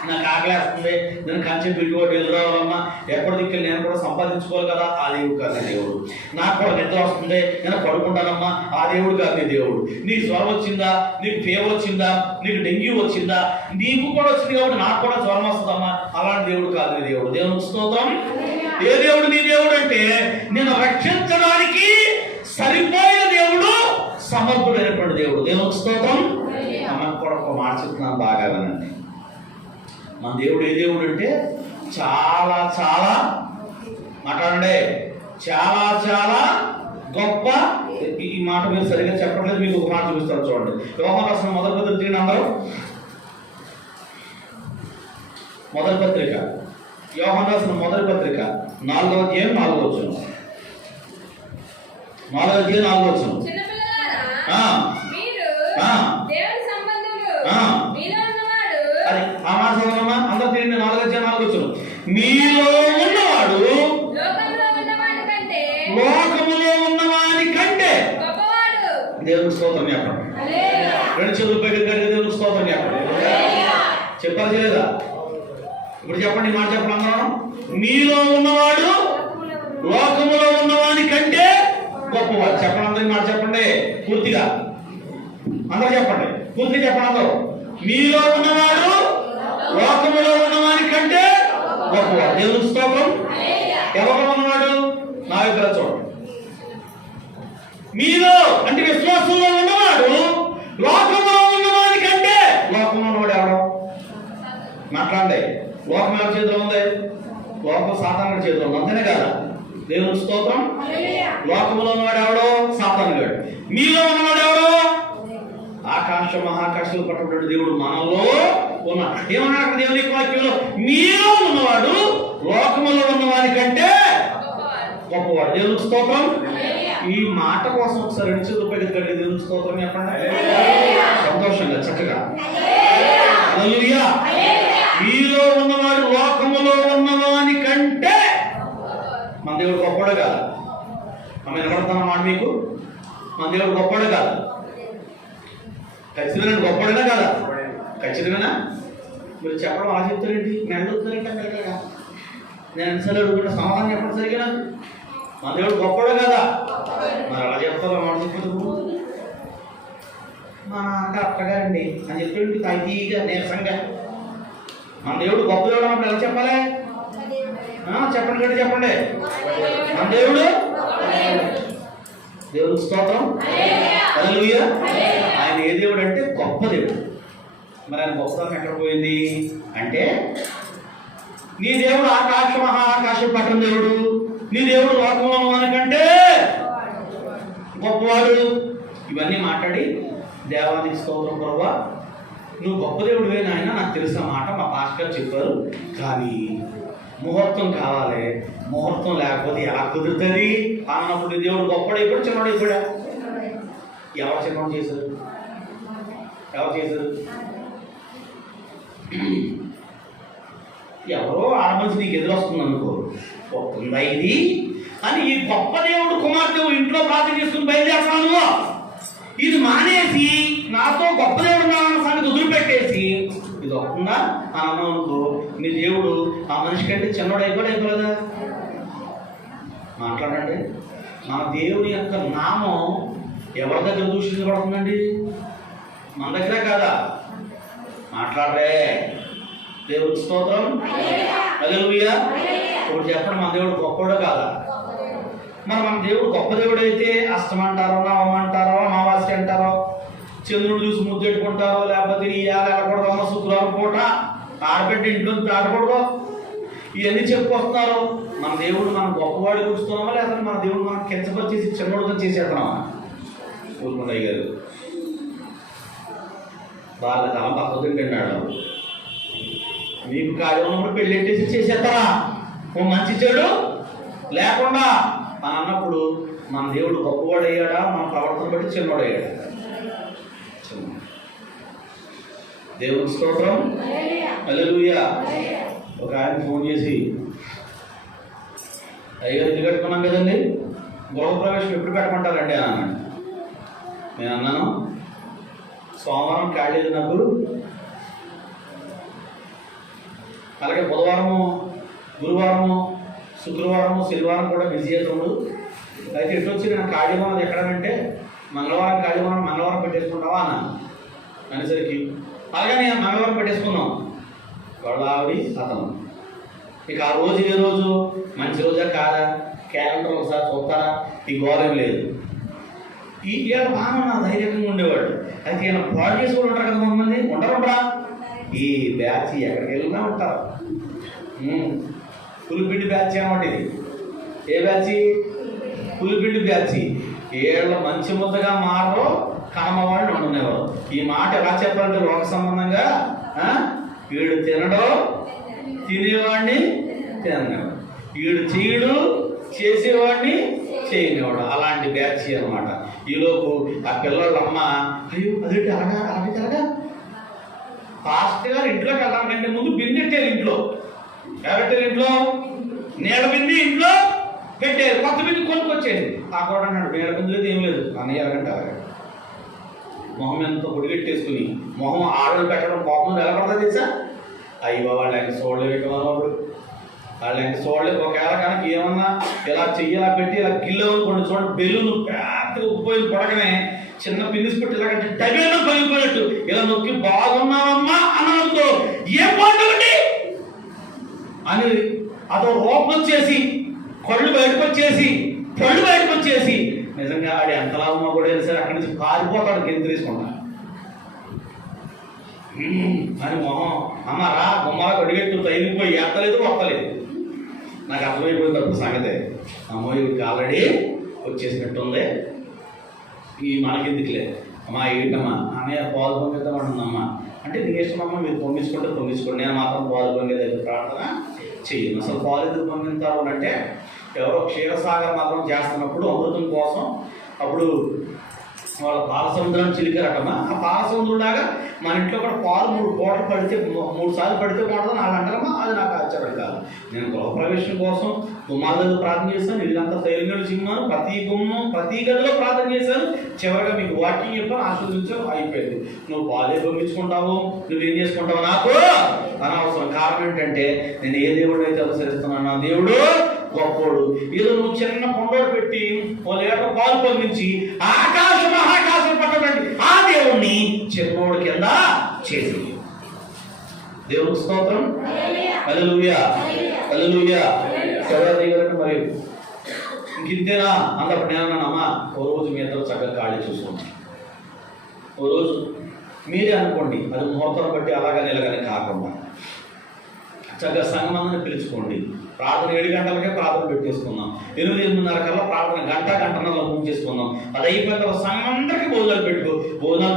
నాకు ఆకలేస్తుంది, నేను కంచె బిడ్డవాడు వెళ్ళరావాలమ్మా, ఎప్పటి దిక్కులు నేను కూడా సంపాదించుకోవాలి కదా, ఆ దేవుడు కాదు నీ దేవుడు. నాకు కూడా నిద్ర వస్తుంది, నేను పడుకుంటానమ్మా, ఆ దేవుడు కాదు నీ దేవుడు. నీకు జ్వరం వచ్చిందా, నీకు ఫీవర్ వచ్చిందా, నీకు డెంగ్యూ వచ్చిందా, నీకు కూడా వచ్చింది కాబట్టి నాకు కూడా జ్వరం వస్తుందమ్మా, అలాంటి దేవుడు కాదు నీ దేవుడు. దేవునికి స్తోత్రం. ఏ దేవుడు నీ దేవుడు అంటే, నేను రక్షించడానికి సరిపోయిన దేవుడు, సమర్థుడైనటువంటి దేవుడు. దేవునికి స్తోత్రం. మనకు కూడా ఒక మాట చెప్తున్నాను, బాగా వినండి. మన దేవుడు ఏ దేవుడు అంటే చాలా చాలా మాట్లాడండి, చాలా చాలా గొప్ప. ఈ మాట మీరు సరిగ్గా చెప్పట్లేదు, మీకు ఒక మాట చూపిస్తారు చూడండి. యోహాను రాసిన మొదటి పత్రిక నంబరు, మొదటి పత్రిక, యోహాను రాసిన మొదటి పత్రిక 4వ అధ్యాయం 4వ వచనం. 4వ అధ్యాయం 4వ వచనం. అది ఆ మాట చదవమ్మా అందరూ తిరిగి. 4వ అధ్యాయం 4వ వచనం. మీలో ఉన్నవాడు లోకములో ఉన్నవాని కంటే. దేవునికి స్తోత్రం చెప్పండి. రెండు చేతులు పైకి కడిగి దేవునికి స్తోత్రం చెప్పండి. చెప్పాలి చేయలేదా? ఇప్పుడు చెప్పండి, మాట చెప్పండి అందరం. మీలో ఉన్నవాడు లోకములో ఉన్నవాని కంటే గొప్పవాడు. చెప్పండి అందరికి మాట చెప్పండి పూర్తిగా. అందరూ చెప్పండి పూర్తిగా చెప్పండి అందరూ. మీలో ఉన్నవాడు లోకములో ఉన్నవాని కంటే గొప్పవాడు. దేవునికి స్తోత్రం. ఎవరు ఉన్నవాడు? నా దగ్గర చూడండి. మీలో అంటే విశ్వాసంలో ఉన్నవాడు లోకంలో ఉన్నవాడి కంటే. లోకంలో ఉన్నవాడు ఎవరు? మాట్లాడండి. లోకం ఎవరి చేతిలో ఉంది? లోకం సాతానుడి చేతిలో ఉంది, అంతేనే కదా? దేవునికి స్తోత్రం. లోకంలో ఉన్నవాడు ఎవడో? సాతానుడు. మీలో ఉన్నవాడు ఎవడో? ఆకాశ మహాకాశాలు పట్టుకున్న దేవుడు మనలో ఉన్నాడు. ఏమన్నాడు దేవుని వాక్యంలో? మీలో ఉన్నవాడు లోకములో ఉన్నవాడి కంటే గొప్పవాడు. దేవునికి స్తోత్రం. ఈ మాట కోసం ఒకసారి 2 చేతులు పైకి కడిగి దేవునికి స్తోత్రం చెప్పండి సంతోషంగా, చక్కగా. హల్లెలూయా. మీలో ఉన్నవాడు లోకములో ఉన్నవాని కంటే. మన దేవుడు గొప్పవాడు కాదు. మనం నిలబడతాం మాట మీకు. మన దేవుడు గొప్పవాడు కాదు, ఖచ్చితంగా గొప్పవాడుగా కాదా? ఖచ్చితంగా మీరు చెప్పడం అలా చెప్తారేంటి? నేను అడుగుతున్నారంటే పిల్లగా నేను ఎన్నిసార్లు అడుగుతుంటే సమాధానం చెప్పడం సరిగా మన దేవుడు గొప్పడు కదా, మరి అలా చెప్తారు మాట చెప్పదు మా నాన్న అత్తగారండి అని చెప్పి తగ్గిగా నీరసంగా. మన దేవుడు గొప్ప దేవుడు అన్నప్పుడు ఎలా చెప్పాలి? చెప్పండి గట్టి చెప్పండి. మన దేవుడు దేవుడు స్తోత్రం. హల్లెలూయా. ఆయన ఏ దేవుడు అంటే గొప్ప దేవుడు. మరి ఆయన గొప్పతనం ఎక్కడ పోయింది అంటే, నీ దేవుడు ఆకాశ మహాకాశం పట్టణ దేవుడు, నీ దేవుడు లోకంలో మనకంటే గొప్పవాడు. ఇవన్నీ మాట్లాడి దేవానికి స్తోత్రం ప్రభువా నువ్వు గొప్ప దేవుడివే నాయన నాకు తెలిసిన మాట మా పాస్టర్ చెప్పారు, కానీ ముహూర్తం కావాలి, ముహూర్తం లేకపోతే ఎలా కుదురుతుంది అన్నప్పుడు దేవుడు గొప్పడైపోయాడు చిన్నవాడైపోయా? ఎవరు చిన్నవాడు చేశారు? ఎవరు చేశారు? ఎవరో ఆడమనిషి నీకు ఎదురొస్తుంది అనుకో, వస్తుందా ఇది అని ఈ గొప్ప దేవుడు కుమార్తె ఇంట్లో ప్రార్థన చేసుకుని బయలుదేరుతాను. ఇది మానేసి నాతో గొప్ప దేవుడు నాన్న సంగతి వదిలిపెట్టేసి ఇది వస్తుందా అని అన్నావు అనుకో, నీ దేవుడు ఆ మనిషి కంటే చిన్నోడు అయిపోలేదా? మాట్లాడండి. మన దేవుని యొక్క నామం ఎవరి దగ్గర దూషించబడుతుందండి? మన దగ్గరే కాదా? మాట్లాడరే. దేవుడికి స్తోత్రం. హల్లెలూయా. ఇప్పుడు చెప్పండి, మన దేవుడు గొప్పవాడు కాదా? మరి మన దేవుడు గొప్ప దేవుడు అయితే అష్టమంటారో నవమంటారో అమావాస్య అంటారో చంద్రుడు చూసి ముద్దెట్టుకుంటారో లేకపోతే వెళ్ళకూడదు అమ్మ శుక్రవారం పూట ఆడబిడ్డ ఇంట్లో ఆడకూడదు ఇవన్నీ చెప్పుకొస్తున్నారు. మన దేవుడు మనం గొప్పవాడు కూర్చున్నామా లేకపోతే మన దేవుడు మనం కించపరిచేసి చిన్నోడుగా చేసేస్తున్నామా? ఊరుకుంటాయి గారు వాళ్ళ తల పక్కకు తింటున్నాడు. మీకు ఖాళీ ఉన్నప్పుడు పెళ్ళి ఎట్టేసి చేసేస్తారా? ఓ మంచి చెడు లేకుండా మన అన్నప్పుడు మన దేవుడు గొప్పవాడు అయ్యాడా? మన ప్రవర్తన బట్టి చిన్నవాడు అయ్యాడా? దేవుని స్తోత్రం. హల్లెలూయా. ఒక ఆయన ఫోన్ చేసి, అయ్యగారు ఇల్లు కట్టుకున్నాం కదండి, గృహప్రవేశం ఎప్పుడు పెట్టమంటారండి అని అన్నాడు. నేను అన్నాను, సోమవారం ఖాళీ లేదు నాకు, అలాగే బుధవారము గురువారము శుక్రవారము శనివారం కూడా బిజీ అవుతాడు. అయితే ఎటు వచ్చి నేను ఖాళీ ఉన్నది ఎక్కడంటే మంగళవారం ఖాళీ మనం మంగళవారం పెట్టేసుకుంటావా అన్నాను. అనేసరికి అలాగే నేను మంగళవారం పెట్టేసుకున్నాం. వాళ్ళ ఆవిడ అతను ఇక ఆ రోజు ఏ రోజు మంచి రోజా కాదా క్యాలెండర్ ఒకసారి చూస్తారా? ఈ గౌరవం లేదు. ఈయన బాగా నా ధైర్యంగా ఉండేవాడు. అయితే ఈయన పాడు చేసి కూడా ఉంటారు కదా, కొంతమంది ఉంటారా? ఈ బ్యాచ్ ఎక్కడికి వెళ్ళినా ఉంటారు. పులిపిండి బ్యాచ్ అనమాట ఇది. ఏ బ్యాచ్? పులిపిండి బ్యాచ్. ఏళ్ళ మంచి ముద్దగా మారో కనమవాడిని వండునేవారు. ఈ మాట ఎలా చెప్పాలంటే లోక సంబంధంగా వీడు తినడో తినేవాడిని తినవాడు, వీడు చేయడు చేసేవాడిని చేయనివాడు. అలాంటి బ్యాచ్ అనమాట. ఈలోపు ఆ పిల్లలమ్మ అయ్యో అదేంటి అలాగా అలాగే అలాగా ఫాస్ట్ గారు ఇంట్లోకి వెళ్ళాలంటే ముందు బిందెట్టారు ఇంట్లో. ఎవరెట్టారు ఇంట్లో? నీళ్ళ బింది ఇంట్లో పెట్టారు. కొత్త బింది కొనుక్కొచ్చేది. ఆ కూడా అన్నాడు నీళ్ళ బిందు లేదు ఏం లేదు అన్నయ్య ఎలాగంటే అలాగే మొహం ఎంతో పొడిగెట్టేసుకుని మొహం ఆడలు పెట్టడం కోపం ఎలా పడుతుంది తెలుసా? అయ్యి వాళ్ళు ఆయన చూడలేదు వాడు వాళ్ళు ఆయన చూడలేదు. ఒకవేళ కనుక ఏమన్నా ఇలా చెయ్యాలా పెట్టి ఇలా గిల్లు కొన్ని చూడండి బెలూను పెద్దగా ఉప్పోయి పొడకనే చిన్న పిన్నిసి పెట్టి ఇలాగంటే డబ్బేలో పగిలిపోయినట్టు ఇలా నొక్కి బాగున్నావమ్మా అన్నతో ఏ బాగుంటుంది అని అదో రూపం వచ్చేసి కళ్ళు బయటకు వచ్చేసి పళ్ళు బయటకు వచ్చేసి నిజంగా ఆడి ఎంతలా ఉన్నా కూడా సరే అక్కడి నుంచి పారిపోతాడు గెంతు తీసుకుంటా అని మొహం అమ్మ రా బొమ్మలా కొడిగెట్టు తగిలిపోయి ఎత్తలేదు వస్తలేదు. నాకు అర్థమైపోయింది తప్పు సంగతే. అమ్మో వీడికి ఆల్రెడీ వచ్చేసినట్టుంది, ఈ మనకెందుకులే అమ్మా ఏంటమ్మా అన్నయ్య పాలు పొంగిద్దామంటుందమ్మా అంటే నీ ఇష్టమమ్మా మీరు పొంగించుకుంటే పొంగించుకోండి, నేను మాత్రం పాలు పొంగేది ప్రార్థన చెయ్యను. అసలు పాలు ఎందుకు పొంగిస్తారు అంటే ఎవరో క్షీరసాగర్ మాత్రం చేస్తున్నప్పుడు అమృతం కోసం అప్పుడు వాళ్ళ పాలసముద్రాన్ని చిలికారటమ్మా. ఆ పాలసముద్రులాగా మన ఇంట్లో కూడా పాలు 3 పూటలు పడితే 3 సార్లు పడితే బాగుంటుంది వాళ్ళు అంటారమ్మా. అది నాకు ఆశ్చర్యం కాదు. నేను గృహప్రవేశం కోసం గుమ్మాల దగ్గర ప్రార్థన చేశాను, ఇదంతా తైలింగడు చిన్నాను, ప్రతి గుమ్మం ప్రతి గదిలో ప్రార్థన చేశాను. చివరిగా మీకు వాకింగ్ చెప్పాను, ఆశీర్వదించావు, అయిపోయింది. నువ్వు పాలే పంపించుకుంటావు, నువ్వేం చేసుకుంటావు నాకు అనవసరం. కారణం ఏంటంటే నేను ఏ దేవుడు అయితే అనుసరిస్తున్నాను ఆ దేవుడు గొప్పోడు. ఏదో నువ్వు చిన్న కొండోడు పెట్టి 1 లీటర్ పాలు పంపించి ఆకాశం మహాకాశం పట్టబడి ఆ దేవుణ్ణి చిన్నోడు కింద చేసి. దేవుడికి స్తోత్రం. హల్లెలూయా హల్లెలూయా. ఎవరు మరి ఇంకింతేనా అన్నప్పుడు నేనన్నానమ్మా, ఓ రోజు మీ ఇద్దరు చక్కగా ఖాళీ చూసుకుంటాం. ఓ రోజు మీరే అనుకోండి, అది ముహూర్తం బట్టి అలాగని ఇలాగని కాకుండా చక్కగా సంగమందని పిలుచుకోండి. ప్రార్థన 7 గంటలకే ప్రార్థన పెట్టేసుకుందాం. 8-8:30 కల్లా ప్రార్థన గంటన్నర ముగించేసుకుందాం. అది అయిపోయిన తర్వాత సంఘం అందరికీ భోజనాలు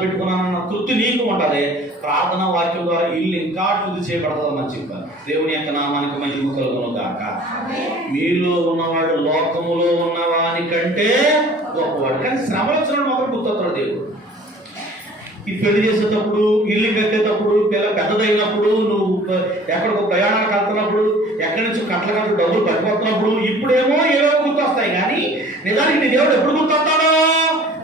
పెట్టుకున్నానన్న తృప్తి నీకు ఉంటుంది. ప్రార్థన వాక్యం ద్వారా ఇల్లు ఇంకా శుద్ధి చేయబడతామని చెప్పారు. దేవుని యొక్క నామానికి మహిమ కలుగును గాక. మీలో ఉన్నవాడు లోకములో ఉన్నవాని కంటే గొప్పవాడు. కానీ శ్రమ వచ్చినప్పుడు మాత్రం గుర్తొస్తాడు దేవుడు. ఈ పెళ్లి చేసేటప్పుడు, ఇల్లు కట్టేటప్పుడు, పెద్దదైనప్పుడు, నువ్వు ఎక్కడికో ప్రయాణాలకు వెళ్తున్నప్పుడు, ఎక్కడి నుంచి కట్ల డబ్బులు పట్టుకొస్తున్నప్పుడు, ఇప్పుడేమో ఏవో గుర్తొస్తాయి. కానీ నిజానికి నీ దేవుడు ఎప్పుడు గుర్తొస్తాడో,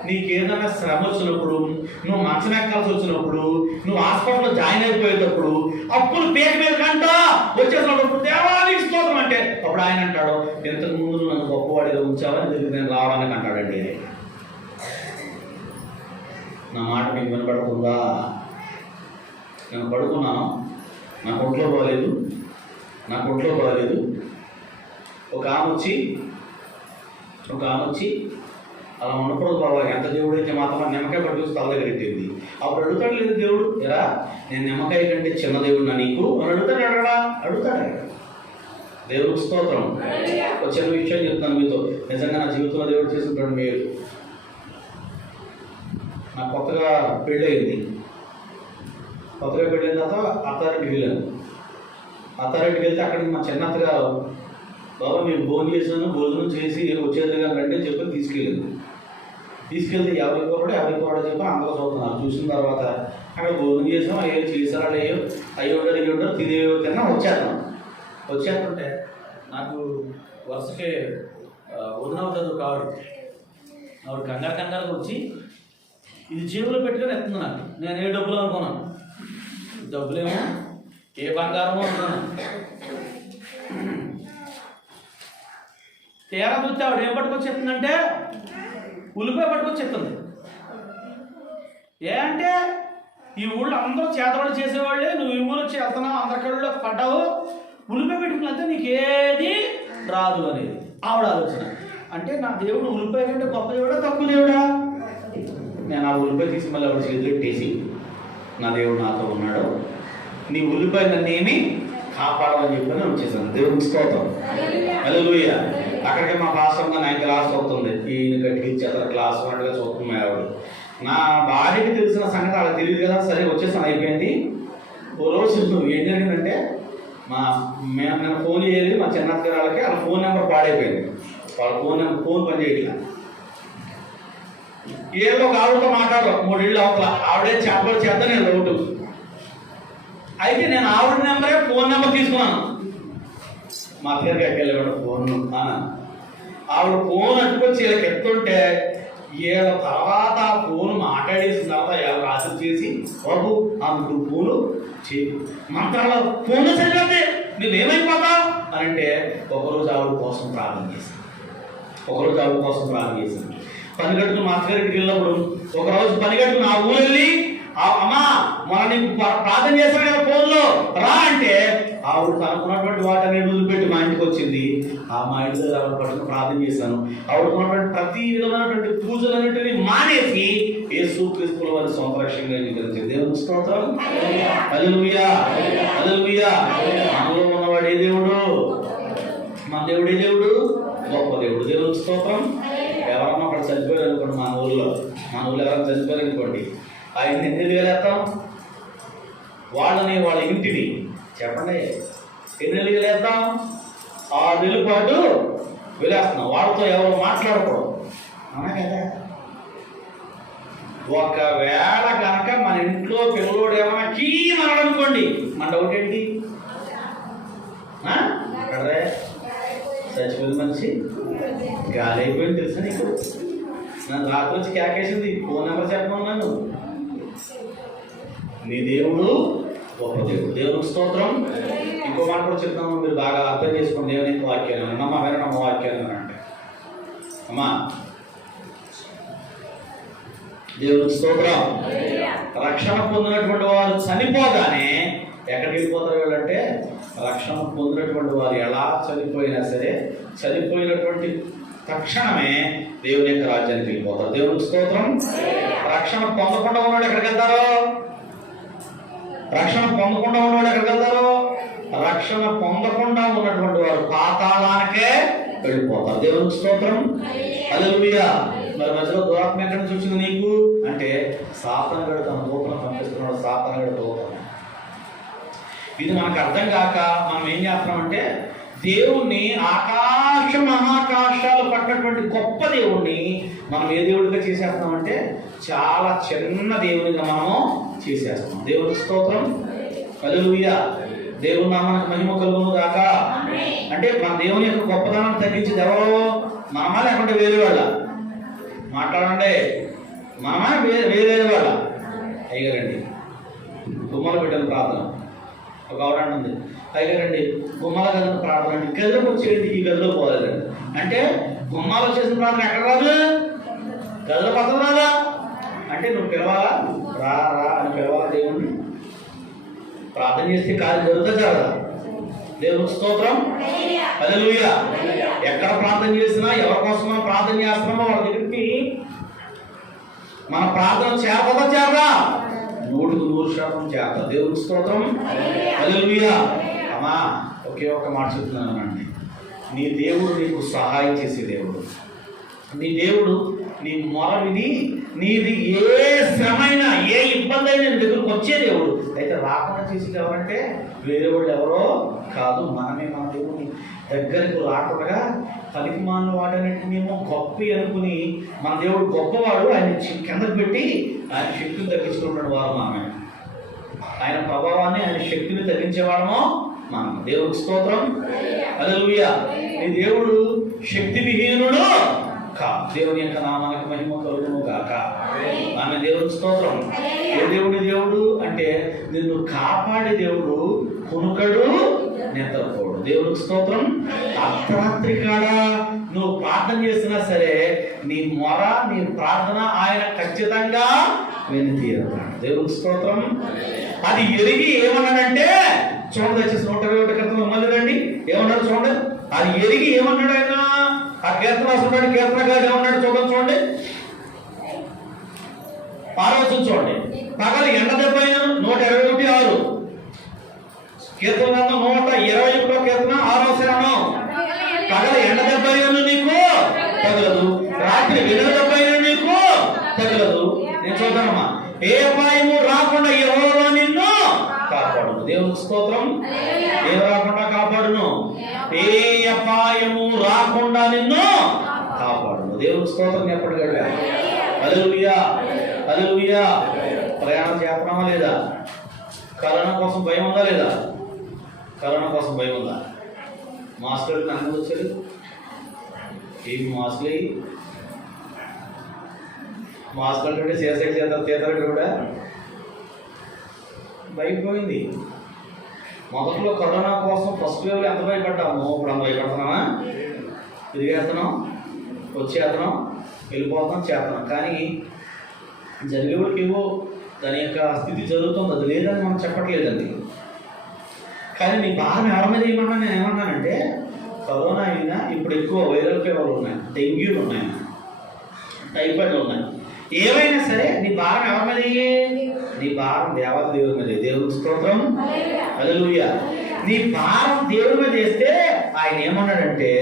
నీకేదైనా శ్రమ వచ్చినప్పుడు, నువ్వు మంచం ఎక్కాల్సి వచ్చినప్పుడు, నువ్వు హాస్పిటల్లో జాయిన్ అయిపోయేటప్పుడు, అప్పులు పేరు మీద కంట వచ్చేసినప్పుడు దేవానికి స్తోత్రం అంటే అప్పుడు ఆయన అంటాడు, ఇంతకు ముందు నన్ను గొప్పవాడిగా ఉంచావని తిరిగి నేను రావడానికి అంటాడండి. నా మాట మీకు వినపడుతుందా? నేను పడుకున్నాను, నాకు ఒంట్లో బాగాలేదు. ఒక ఆమె వచ్చి అలా ఉండకూడదు బాబా, ఎంత దేవుడు అయితే మాత్రం నిమ్మకాయ పట్టుకొచ్చి తల దగ్గర పెట్టింది. అప్పుడు అడుగుతాడు లేదు దేవుడు, ఎరా నేను నిమ్మకాయ కంటే చిన్న దేవుడు నీకు అని అడుగుతాడు. దేవుడికి స్తోత్రం. ఒక చిన్న విషయం చెప్తాను మీతో. నిజంగా నా జీవితంలో దేవుడు చేస్తుంటాడు. మీరు నాకు కొత్తగా పెళ్ళయింది. పెళ్ళిన తర్వాత అత్తారింటికి వెళ్ళాను. అత్తారింటికి వెళ్తే అక్కడికి మా చిన్నత్తగారు, బాబా మేము భోజనం చేసి వచ్చేది కానీ రండి అని చెప్పి తీసుకెళ్తే 50 కోట్లు చెప్పి అందరూ చూస్తున్నారు. చూసిన తర్వాత అక్కడ భోజనం చేసాం, అయ్యో చేసారా అయ్యో ఉండరు తిన్నా వచ్చేస్తుంటే నాకు వరుసకే వదినవుతుంది ఆవిడ కంగారుగా వచ్చి ఇది జేబులో పెట్టుకొని ఎత్తుంది నాకు. నేను ఏ డబ్బులు అనుకున్నాను, డబ్బులేమో ఏ బంగారమో అనుకున్నాను. తీరా చూస్తే ఆవిడ ఏం పట్టుకొచ్చి చెప్తుందంటే ఉల్లిపాయ పట్టుకొచ్చి చెప్తుంది. ఏ అంటే ఈ ఊళ్ళో అందరూ చేతబడి చేసేవాళ్ళే, నువ్వు ఈ ఊరు వచ్చి వెళ్తున్నావు, అందరికల్లో పడ్డావు, ఉల్లిపాయ పెట్టుకుని నీకు ఏది రాదు అనేది ఆవిడ ఆలోచన. అంటే నా దేవుడు ఉల్లిపాయ కంటే గొప్ప దేవుడా తక్కువ దేవుడా? నేను ఆ ఉల్లిపాయ తీసి మళ్ళీ ఆవిడ చేతులు పెట్టేసి, నా దేవుడు నాతో ఉన్నాడు, నీ ఉల్లిపాయ నన్నేమి కాపాడమని చెప్పని వచ్చేసాను. దేవుడికి స్తోత్రం. హల్లెలూయా. అక్కడికి మా పాస్టర్ 9 క్లాస్ అవుతుంది. ఈయన గట్టికి క్లాస్ ఉన్నట్టుగా చూస్తున్నాయి ఆవిడ. నా భార్యకి తెలిసిన సంగతి వాళ్ళకి తెలియదు కదా. సరే వచ్చేసాను, అయిపోయింది. ఓ రోజు ఏం జరిగిందంటే నేను ఫోన్ చేయాలి మా చిన్నత్త గారికి, వాళ్ళ ఫోన్ నెంబర్ పాడైపోయింది. వాళ్ళ ఫోన్ పని చేయట్లా. ఏదో ఒక ఆవిడతో మాట్లాడరు, 3 ఇళ్ళు అవతల ఆవిడే చేద్దాం నేను లోటు. అయితే నేను ఆవిడ నెంబరే ఫోన్ నెంబర్ తీసుకున్నాను. మా అత్తగారికి ఎక్కలేవాడు ఫోన్ ఆవిడ ఫోన్ అట్టుకొచ్చి వీళ్ళకి ఎత్తుంటే వీళ్ళ తర్వాత ఫోన్ మాట్లాడేసిన తర్వాత ఎవరు రాత్రి చేసి బాబు అందుకు ఫోను మంత్రాలు ఫోన్ సరిపోతే నువ్వేమైపోతావు అని అంటే ఒకరోజు ఆవిడ కోసం ప్రార్థన చేశాను. పని కట్టుకుని మా అత్తగారికి వెళ్ళినప్పుడు ఒకరోజు పని కట్టుకుని ఆ ఊరు వెళ్ళి, అమ్మా మన నీకు ప్రార్థన చేశాను కదా ఫోన్లో రా అంటే ఆవిడ తనకున్నటువంటి వాటిని వదిలిపెట్టి మా ఇంటికి వచ్చింది. మా ఇంటి దగ్గర ఆవిడ పట్టుకుని ప్రార్థన చేశాను. ఆవిడకున్నటువంటి ప్రతి విధమైనటువంటి పూజలన్నింటినీ మానేసి యేసుక్రీస్తుల వారి సొంత రక్షణగా అంగీకరించింది. దేవుని స్తోత్రం. హల్లెలూయా హల్లెలూయా. మనలో ఉన్నవాడు ఏ దేవుడు? మన దేవుడే దేవుడు, గొప్ప దేవుడు. దేవుని స్తోత్రం. ఎవరన్నా అక్కడ చనిపోయారు అనుకోండి, మన ఊళ్ళో ఎవరైనా చనిపోయారు అనుకోండి, ఆయన ఎన్ని వేలేస్తాం? వాళ్ళ ఇంటిని చెప్పండి ఎన్ని వేలేస్తాం? 6 నెలల పాటు వెలేస్తున్నాం. వాళ్ళతో ఎవరు మాట్లాడకూడదు, అవునా కదా? ఒకవేళ కనుక మన ఇంట్లో పిల్లలోడు ఏమైనా కీమన్నాడు అనుకోండి, మన డౌట్ ఏంటి? అక్కడే చచ్చిపోయింది మనిషి, గాలి అయిపోయింది తెలుసా నీకు? నన్ను రాత్రి వచ్చి కేకేసింది, ఫోన్ నెంబర్ చెప్పమన్నాను. నీ దేవుడు గొప్ప దేవుడు. దేవునికి స్తోత్రం. ఇంకో మాట కూడా చెప్తాము, మీరు బాగా అర్థం చేసుకోండి. దేవుని వాక్యాన్ని అమ్మా వినమ్మ వాక్యాన్ని అంటే అమ్మా దేవునికి స్తోత్రం. రక్షణ పొందినటువంటి వారు చనిపోగానే ఎక్కడికి వెళ్ళిపోతారు వీళ్ళంటే, రక్షణ పొందినటువంటి వారు ఎలా చనిపోయినా సరే చనిపోయినటువంటి తక్షణమే దేవుని యొక్క రాజ్యానికి వెళ్ళిపోతారు. దేవునికి స్తోత్రం. రక్షణ పొందకుండా ఉన్నాడు ఎక్కడికి వెళ్తారు? రక్షణ పొందకుండా ఉన్నవాడు ఎక్కడికి వెళ్తారు? రక్షణ పొందకుండా ఉన్నటువంటి వారు పాతాళానికే వెళ్ళిపోతారు. దేవునికి స్తోత్రం. హల్లెలూయా. మరి మధ్యలో దురాత్మ ఎక్కడి నుంచి వచ్చింది నీకు అంటే, సాతానుడు తన దూతను పంపిస్తున్నాడు. సాతానుడు దూతను. ఇది మనకు అర్థం కాక మనం ఏం చేస్తున్నామంటే, దేవుణ్ణి ఆకాశ మహాకాశాలు పట్టినటువంటి గొప్ప దేవుణ్ణి మనం ఏ దేవుడిగా చేసేస్తున్నామంటే, చాలా చిన్న దేవునిగా మనము చేసేస్తున్నాం. దేవునికి స్తోత్రం. హల్లెలూయా. దేవుని నామానికి మహిమ కలుగును గాక. అంటే మన దేవుని యొక్క గొప్పదనాన్ని తగ్గించేది ఎవరో? మనమా లేకుంటే వేరే వాళ్ళ? మాట్లాడండి. మనమా వేరే వాళ్ళ? అయ్యారండి గుమ్మల బిడ్డలు ప్రార్థన ఒక ఆవిడ ఉంది, అయ్యారండి గుమ్మాల గదిలో ప్రార్థన అండి, గదిలోకి వచ్చేయండి, ఈ గదిలో పోలేదండి అంటే, గుమ్మాలు వచ్చేసిన ప్రార్థన ఎక్కడ రాదు? గదిలో పక్కన రాదా అంటే, నువ్వు పిలవాలా? రా రా అని పిలవాలా దేవుణ్ణి? ప్రార్థన చేస్తే కార్యం జరుగుతా కదా? దేవునికి స్తోత్రం. హల్లెలూయా. ఎక్కడ ప్రార్థన చేసినా, ఎవరి కోసం మనం ప్రార్థన చేస్తున్నామో వాళ్ళ దగ్గరికి మన ప్రార్థన చేరదా? చేరదా? 100% చేరదా? దేవునికి స్తోత్రం. హల్లెలూయా. అమ్మా ఒకే ఒక మాట చెప్తున్నానండి, నీ దేవుడు నీకు సహాయం చేసే దేవుడు. నీ దేవుడు నీ మొర విని, నీది ఏ శ్రమైనా ఏ ఇబ్బంది అయినా నీ దగ్గరకు వచ్చే దేవుడు. అయితే రాకుండా చేసేది ఎవరంటే వేరే వాళ్ళు ఎవరో కాదు, మనమే. మన దేవుడిని దగ్గరకు రాకుండా పలికిమాన వాడనేమో గొప్ప అనుకుని, మన దేవుడు గొప్పవాడు, ఆయన కిందకు పెట్టి ఆయన శక్తిని తగ్గించుకుంటున్న వారు మనమే. ఆయన ప్రభావాన్ని, ఆయన శక్తిని తగ్గించేవాడమో మనం. దేవుడికి స్తోత్రం. హల్లెలూయా. నీ దేవుడు శక్తి విహీనుడు కా. దేవుని యొక్క నామానికి మహిమ కలుగును గాక. ఆమె దేవుడికి స్తోత్రం. ఏ దేవుడి దేవుడు అంటే, నిన్ను కాపాడే దేవుడు, కునుకడు నిద్రపోడు. దేవుడికి స్తోత్రం. అర్ధరాత్రి కాడ నువ్వు ప్రార్థన చేసినా సరే నీ మొర, నీ ప్రార్థన ఆయన ఖచ్చితంగా విని తీరుతాడు. దేవుడికి స్తోత్రం. అది ఎరిగి ఏమన్నాడంటే, చూడండి వచ్చేసి 121 క్రితం మళ్ళీ రండి, ఏమన్నాడు చూడండి. అది ఎరిగి ఏమన్నాడు ఆయన? ఆ కీర్తన రాస్తున్నాడు, కీర్తన గారు ఏమన్నాడు చూడండి. ఆలోచన చూడండి. పగలు ఎండ దెబ్బ 121:6 కీర్తన 121 కీర్తన 6వ శరణం. పగలు ఎండ దెబ్బ నీకు తగలదు, రాత్రి వెలుగు దెబ్బ నీకు తగలదు. నేను చూద్దానమ్మా. ఏ అపాయము రాకుండా యెహోవా నిన్ను కాపాడును. దేవునికి స్తోత్రం. ఏ రాకుండా కాపాడును? ఏ అపాయము రాకుండా నిన్ను కాపాడును. దేవునికి స్తోత్రం. ఎప్పటికీ హల్లెలూయా. హల్లెలూయా. ప్రయాణం చేస్తున్నామా లేదా? కరోనా కోసం భయం ఉందా లేదా? కరోనా కోసం భయం ఉందా? మాస్కులు నన్ను వచ్చారు, ఏమి మాస్కులు అయ్యి మాస్కులు అంటే చేసేది చేతలు కూడా భయపోయింది. మొదట్లో కరోనా కోసం ఫస్ట్ వేవ్లో ఎంత భయపడ్డాము, ఇప్పుడు అంత భయపడుతున్నామా? తిరిగేస్తున్నాం, వచ్చేస్తున్నాం, వెళ్ళిపోతున్నాం, చేస్తున్నాం. కానీ జరిగేవాడికి ఏవో దాని యొక్క స్థితి జరుగుతుంది, అది లేదని మనం చెప్పట్లేదండి. కానీ నీ భారం ఎవరి మీద ఏమన్నా, నేను ఏమన్నానంటే, కరోనా అయినా ఇప్పుడు ఎక్కువ వైరల్ ఫీవర్లు ఉన్నాయి, డెంగ్యూలు ఉన్నాయి, టైఫాయిడ్లు ఉన్నాయి. ఏమైనా సరే నీ భారం ఎవరి మీద? నీ భారం దేవత దేవుడి మీద. దేవుడి స్తోత్రం. హల్లెలూయా. నీ భారం దేవుడి మీద వేస్తే ఆయన ఏమన్నాడంటే,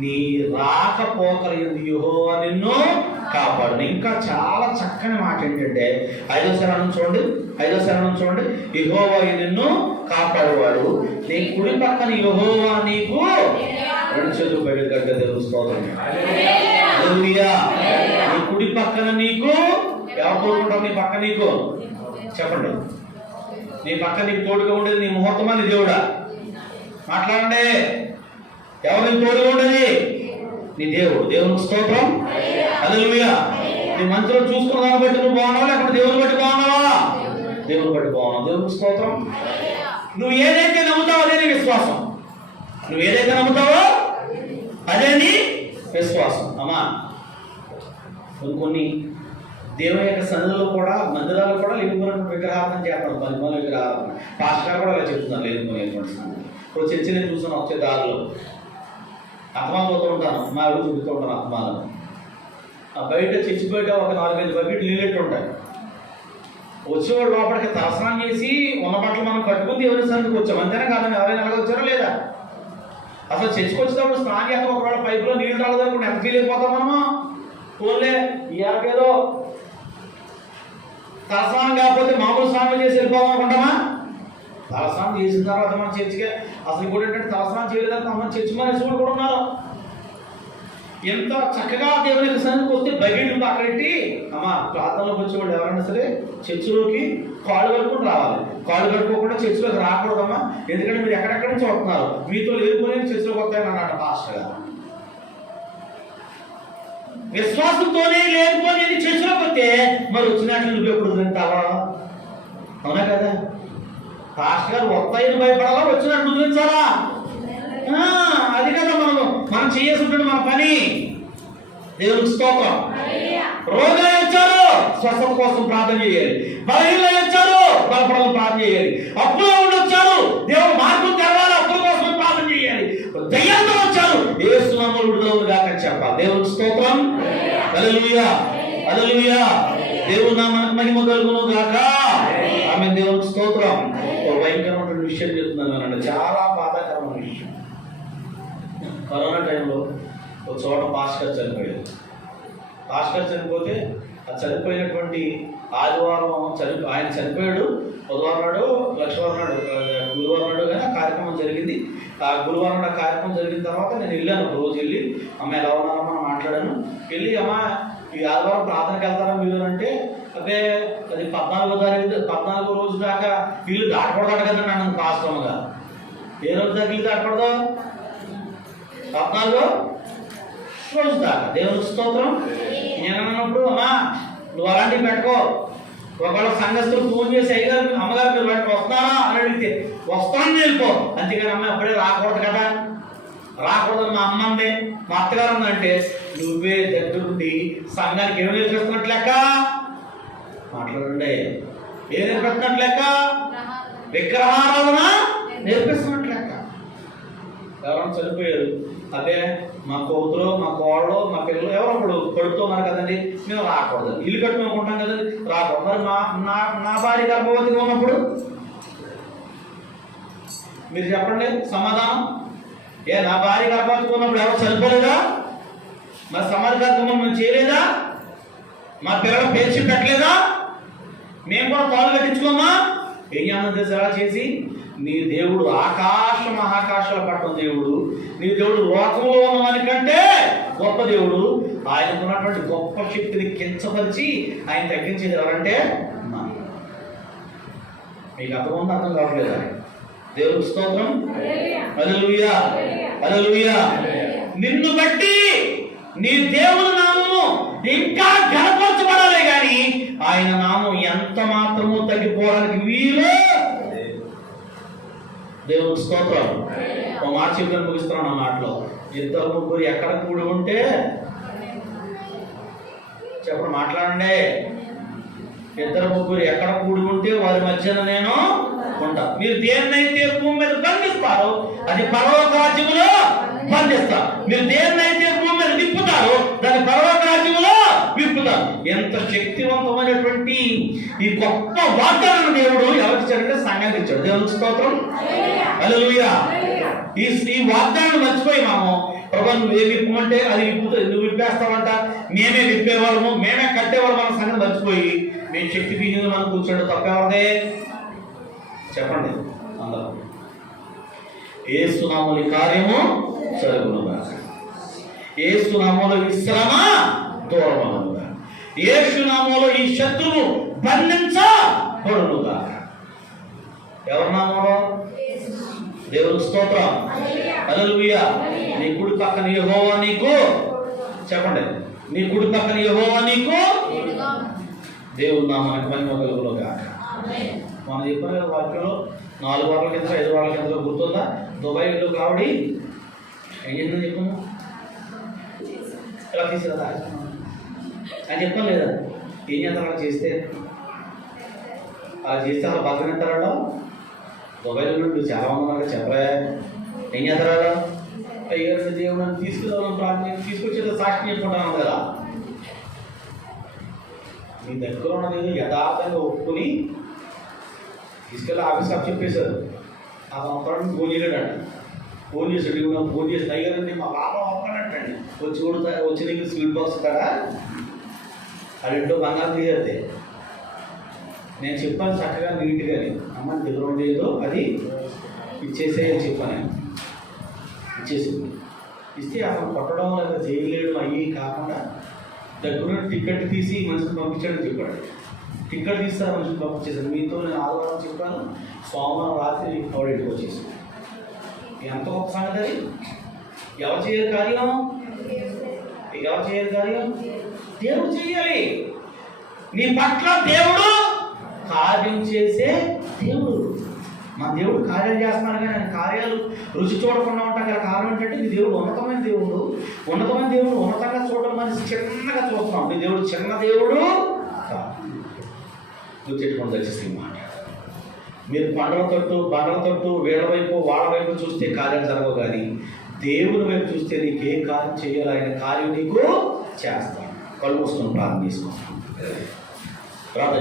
నీ రాకపోకలు యెహోవా నిన్ను కాపాడు. ఇంకా చాలా చక్కని మాట ఏంటంటే, 5వ శరణం చూడండి. 5వ శరణం చూడండి. యెహోవా నిన్ను కాపాడువాడు, నీ కుడి పక్కన యెహోవా నీకు రెండు చేతులు బయట గడ్డ. దేవుడి స్తోత్రం. హల్లెలూయా. నీ కుడి పక్కన నీకు ఎవరు తోడుకుంటావు నీ పక్క నీకు? చెప్పండి. నీ పక్క నీకు తోడుగా ఉండేది నీ ముహూర్తమా నీ దేవుడా? మాట్లాడండి. ఎవరు నీకు తోడుగా ఉండేది? నీ దేవుడు. దేవునికి స్తోత్రం. హల్లెలూయా. నీ మంత్రులు చూసుకున్న దాన్ని బట్టి నువ్వు బాగున్నావా లేకపోతే దేవుని బట్టి బాగున్నావా? దేవుని బట్టి బాగున్నావు. దేవునికి స్తోత్రం. నువ్వు ఏదైతే నమ్ముతావో అదే నీ విశ్వాసం. నువ్వు ఏదైతే నమ్ముతావో అదే నీ విశ్వాసం. అమ్మా, కొన్ని దేవుని యొక్క సన్నిధిలో కూడా మందిరాలు కూడా లేనిపోయినటువంటి విగ్రహార్థం చేస్తారు. పనిమూల విగ్రహార్థం. పాస్టర్ కూడా అలా చెప్తున్నారు. లేనిపోయినటువంటి ఇప్పుడు చర్చి నేను చూసాను. వచ్చే దారిలో అత్తమాలు పోతూ ఉంటాను. మా ఊరు చూపుతూ ఉంటాను అత్తమాలను. బయట చర్చి బయట ఒక 4-5 బకెట్లు నీళ్ళెట్టు ఉంటాయి. వచ్చేవాడు లోపలికి తలస్నానం చేసి ఉన్న బట్టలు మనం కట్టుకుని దేవుని సన్నిధికి వచ్చాం. అంతేనా కాదని ఎవరైనా ఎలాగ వచ్చారో లేదా? అసలు చర్చికి వచ్చేటప్పుడు స్నానం చేస్తాం. ఒకవేళ పైపులో నీళ్ళు రాలేదనుకుంటే ఎంత ఫీల్ అయిపోతాం మనము? పోలే ఇయాకేదో తలస్నానం కాకపోతే మామూలు స్నానం చేసి వెళ్ళిపోదాం అనుకుంటామా? తలస్నానం చేసిన తర్వాత మన చర్చికి అసలు ఇంకోటి ఏంటంటే తలస్నానం చేయలేదంటే మన చర్చి మనుషులు కూడా ఉన్నారు. ఎంత చక్కగా దేవుని సన్నిధికి వస్తే బకెట్లు అక్కడెట్టి అమ్మా ప్రార్థనలోకి వచ్చేవాళ్ళు ఎవరైనా సరే చర్చిలోకి కాళ్ళు కట్టుకుని రావాలి. కాళ్ళు కట్టుకోకుండా చర్చిలోకి రాకూడదమ్మా. ఎందుకంటే మీరు ఎక్కడెక్కడి నుంచి వస్తున్నారు, మీతో లేకపోయినా చర్చిలోకి వస్తాయని అన్నాడు పాస్టర్ గారు. విశ్వాసంతోనే లేకపోతే చర్చిలోకి వస్తే మరి వచ్చినట్లు నువ్వు ఎప్పుడు తింటావా? అవునా కదా? పాస్టర్ గారు వస్తాయని భయపడాలా, వచ్చినట్టు వదిలించాలా? అది కదా మనం చేయాల్సి ఉంటుంది మన పని. దేవునికి స్తోత్రం. రోగులు వచ్చారు, స్వస్థత కోసం ప్రార్థన చేయాలి. బలహీనలు వచ్చారు, బలపడాలని ప్రార్థన చేయాలి. అప్పులో ఉండొచ్చారు, దేవుడు మార్గం తెరవాలి, అప్పుల కోసం ప్రార్థన చేయాలి. దయ్యాలతో వచ్చారు, యేసు నామములో విడుదల గాక చెప్పాలి. దేవునికి స్తోత్రం. హల్లెలూయా, హల్లెలూయా. దేవుని నామానికి మహిమ కలుగును గాక. ఆమె దేవునికి స్తోత్రం. ఒక భయంకరమైన విషయం చెప్తున్నాను అనండి, చాలా బాధాకరమైన విషయం. కరోనా టైంలో ఒక చోట పాస్టర్ చనిపోయాడు. పాస్టర్ చనిపోతే ఆ చనిపోయినటువంటి ఆదివారం ఆయన చనిపోయాడు. బుధవారం నాడు, లక్షవారం నాడు, గురువారం నాడు కానీ ఆ కార్యక్రమం జరిగింది. ఆ గురువారం నాడు కార్యక్రమం జరిగిన తర్వాత నేను వెళ్ళాను. రోజు వెళ్ళి అమ్మ ఎలా ఉన్నారమ్మా మాట్లాడాను. వెళ్ళి అమ్మ ఈ ఆదివారం ప్రార్థనకి వెళ్తారా మీరు అంటే, అదే అది 14వ రోజు దాకా వీళ్ళు దాటకూడదు కదా నన్ను పాస్టర్గా. ఏ రోజు దాకా వీళ్ళు దాటకూడదు? 14వ రోజు దాకా. దేవునికి స్తోత్రం. నేను అన్నప్పుడు అమ్మా నువ్వు అలాంటివి పెట్టుకో. ఒకవేళ సంఘస్థులు ఫోన్ చేసి అయ్యగారు అమ్మగారు మీరు వెంట వస్తున్నారా అని అడిగితే వస్తానని వెళ్ళిపో. అంతేగాని అమ్మ అప్పుడే రాకూడదు కదా. రాకూడదు మా అమ్మ అందే, మా అత్తగారు ఉందంటే నువ్వే దగ్గరుండి సంఘానికి ఏమి నేర్పిస్తున్నట్లు లెక్క. మాట్లాడండి. ఏం నేర్పిస్తున్నట్లు లెక్క? విగ్రహారాధన నేర్పిస్తున్నట్లు లెక్క. ఎవరైనా చనిపోయారు, అదే మా కూతురు, మా కోళ్ళు, మా పిల్లలు ఎవరో ఒకడు పడుతున్నారు కదండి, మేము రాకూడదు. ఇల్లు కట్టి మేము ఉంటాం కదండి, రాకూడదు. మరి నా భార్య గర్భవతిగా ఉన్నప్పుడు మీరు చెప్పండి సమాధానం. నా భార్య గర్భవతిగా ఉన్నప్పుడు ఎవరు చనిపోలేదా? మరి సమాధి కార్యక్రమం మేము చేయలేదా? మా పిల్లలు పేర్చి పెట్టలేదా? మేము కూడా తాళ్ళు కట్టించుకోమా? ఏం చేయాలి అలా చేసి? నీ దేవుడు ఆకాశ మహాకాశాల పట్టిన దేవుడు, నీ దేవుడు లోకంలో ఉన్నవాని కంటే గొప్ప దేవుడు. ఆయనకు ఉన్నటువంటి గొప్ప శక్తిని కించపరిచి ఆయన తగ్గించేది ఎవరంటే మీకు అర్థం కావట్లేదా? దేవుడికి స్తోత్రం. హల్లెలూయా, హల్లెలూయా. నిన్ను బట్టి నీ దేవుని నామము ఇంకా ఘనపరచబడాలి కానీ ఆయన నామం ఎంత మాత్రమూ తగ్గిపోవడానికి వీలు. దేవునికి స్తోత్రం. ఒక మాట చెప్పని ముగిస్తున్నాను. ఆ మాటలో 2-3 ఎక్కడ కూడి ఉంటే చెప్పండి, మాట్లాడండి. 2-3 ఎక్కడ కూడి ఉంటే వారి మధ్యన నేను ఉంటా. మీరు దేన్నైతే భూమి మీద బంధిస్తారో అది పరలోక రాజ్యములో బంధిస్తారు. మీరు దేన్నైతే భూమి మీద విప్పుతారో దాన్ని పరలోక రాజ్యములో విప్పుతారు. ఎంత శక్తివంతమైనటువంటి ఈ గొప్ప వాగ్దానం దేవుడు ఎవరికి ఇచ్చాడంటే సంఘానికి ఇచ్చాడు. దేవునికి స్తోత్రం. హల్లెలూయా. ఈ వాగ్దానం మర్చిపోయి మాము ప్రభు నువ్వు ఏ విప్పమంటే అది విప్పుతుంది, నువ్వు విప్పేస్తావంట, మేమే విప్పేవాళ్ళము, మేమే కట్టేవాళ్ళం మన సంగతి మర్చిపోయి మేము శక్తి బీజంలో మనం కూర్చోండి. తప్పేవాదే చెప్పండి అందరూ. యేసు నామములో కార్యము జరుగునుగా, యేసు నామములో విశ్రమ దూరమగునుగా, యేసు నామములో ఈ శత్రువు బంధించబడునుగాక. ఎవరి నామములో? దేవునికి స్తోత్రం, హల్లెలూయా. నీ కుడి పక్కన యెహోవా నీకు, చెప్పండి, నీ కుడి పక్కన యెహోవా నీకు, దేవుని నామానికి మహిమ కలుగునుగాక. మనం చెప్పిన వాక్యంలో 4 వారాల కింద 5 వారాల కింద గుర్తుందా? దుబాయ్లో కావడి ఏం చేసిందని చెప్పాను, ఎలా తీసుకురా అని చెప్పాను లేదా? ఏం చేస్తారు అలా చేస్తే? అలా బాగా ఎంతారా? దుబాయ్లో నుండి చాలా మంది ఉన్నారు, చెప్పరా ఏం చేస్తారా? అయ్యో దేవుడు తీసుకురావాలని ప్రార్థన తీసుకొచ్చేది సాక్షి చెప్పుకుంటాను కదా. మీ దగ్గర ఉన్నది యథార్థంగా ఒప్పుకొని తీసుకెళ్ళి ఆఫీస్ అప్ చెప్పేశారు. ఆ సంవత్సరానికి ఫోన్ చేయలేడండి. ఫోన్ చేశాడు, ఇవి నాకు ఫోన్ చేసి అయ్యారండి మా బాబా ఒక్కడంటండి వచ్చి కూడా వచ్చి నీకు స్వీట్ బాక్స్ ఇస్తాడా? అది ఇంట్లో బంగారం తీసేస్తే నేను చెప్పాను చక్కగా నీట్గాని, అమ్మ దగ్గర ఉండేదో అది ఇచ్చేసేయని చెప్పాను. ఇచ్చేసింది. ఇస్తే అతను కొట్టడం లేదా చేయలేడు అయ్యి కాకుండా దగ్గర టికెట్ తీసి మనిషిని పంపించాడని చెప్పాడు. టికెట్ తీస్తారు మనిషిని పంపించేసాను. మీతో నేను ఆదివారం చెప్పాను, సోమవారం రాత్రి ఆవిడకి వచ్చేసాను. ఎంత గొప్ప సంగతి అది! ఎవరు చేయాలి కార్యం? ఎవరు చేయాలి కార్యం? దేవుడు చేయాలి. నీ పట్ల దేవుడు కార్యం చేసే దేవుడు. మన దేవుడు కార్యాలు చేస్తున్నాడు, కానీ ఆయన కార్యాలు రుచి చూడకుండా ఉంటాం కదా. కారణం ఏంటంటే నీ దేవుడు ఉన్నతమైన దేవుడు. ఉన్నతమైన దేవుడు ఉన్నతంగా చూడడం మనిషి చిన్నగా చూస్తున్నాం. నీ దేవుడు చిన్న దేవుడు గుర్తెట్టుకొని దయచేసి మాట. మీరు బండల తట్టు వీళ్ళ వైపు వాళ్ళ వైపు చూస్తే కార్యం జరగవు, కానీ దేవుని వైపు చూస్తే నీకు ఏ కార్యం చేయాలో ఆయన కార్యం నీకు చేస్తాను. కళ్ళు మూసుకొని ప్రార్థన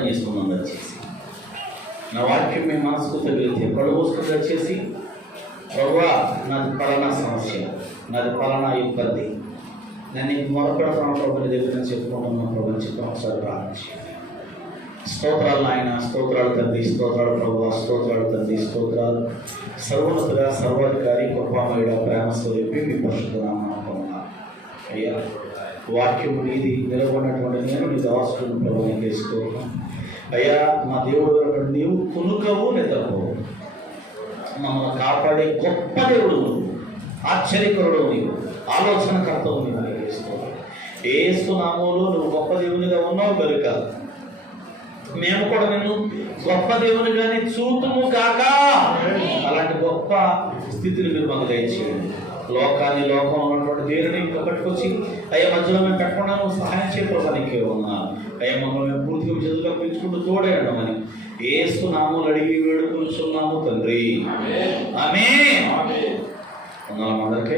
చేసుకున్నాం దయచేసి. నా వాక్యం మీ మనసుకు తగిలితే కళ్ళు మూసుకొని దయచేసి, ప్రభువా నాది పలానా సమస్య, నాది పలానా ఇబ్బంది, నేను నీకు మొదలుపెడతాను ప్రభు, నీ దగ్గర నేను చెప్పుకుంటున్నాను ప్రభు అని చెప్పి ఒకసారి ప్రార్థన చేయండి. స్తోత్రాలు ఆయన, స్తోత్రాలు తండ్రి, స్తోత్రాలు ప్రభువా, స్తోత్రాలు తండ్రి, స్తోత్రాలు. సర్వోన్నతుగా సర్వాధికారి కృపామయుడ ప్రేమ స్వరూపి మీ పరిశుద్ధ నామమున అయ్యా, వాక్యము నీది నిలబడినటువంటి నేను నీ దాసుకుని ప్రభు స్తోత్రం అయ్యా. మా దేవుడు నీవు కునుకవు నిద్రపోవు, మమ్మల్ని కాపాడే గొప్ప దేవుడు, ఆశ్చర్యకరుడు నీవు, ఆలోచనకర్తవు నీవు. యేసు నామములో నువ్వు గొప్ప దేవునిగా ఉన్నావు కనుక మేము కూడా నిన్ను గొప్ప దేవునిగానే చూతుము కాక. అలాంటి గొప్ప స్థితిని మీరు మాకు దయచేయండి. లోకంలో ఉన్నటువంటి దేవుని ఇంకా పట్టుకొచ్చి అయ్యా మధ్యలో మేము పెట్టకుండా నువ్వు సహాయం చేయడానికి ఉన్నా అయ్యా, మమ్మల్ని మేము పూర్తిగా చదువుగా పెంచుకుంటూ తోడేయడమని యేసు నామములో అడిగి వేడుకొనుచున్నాము తండ్రి, ఆమేన్. అందరికీ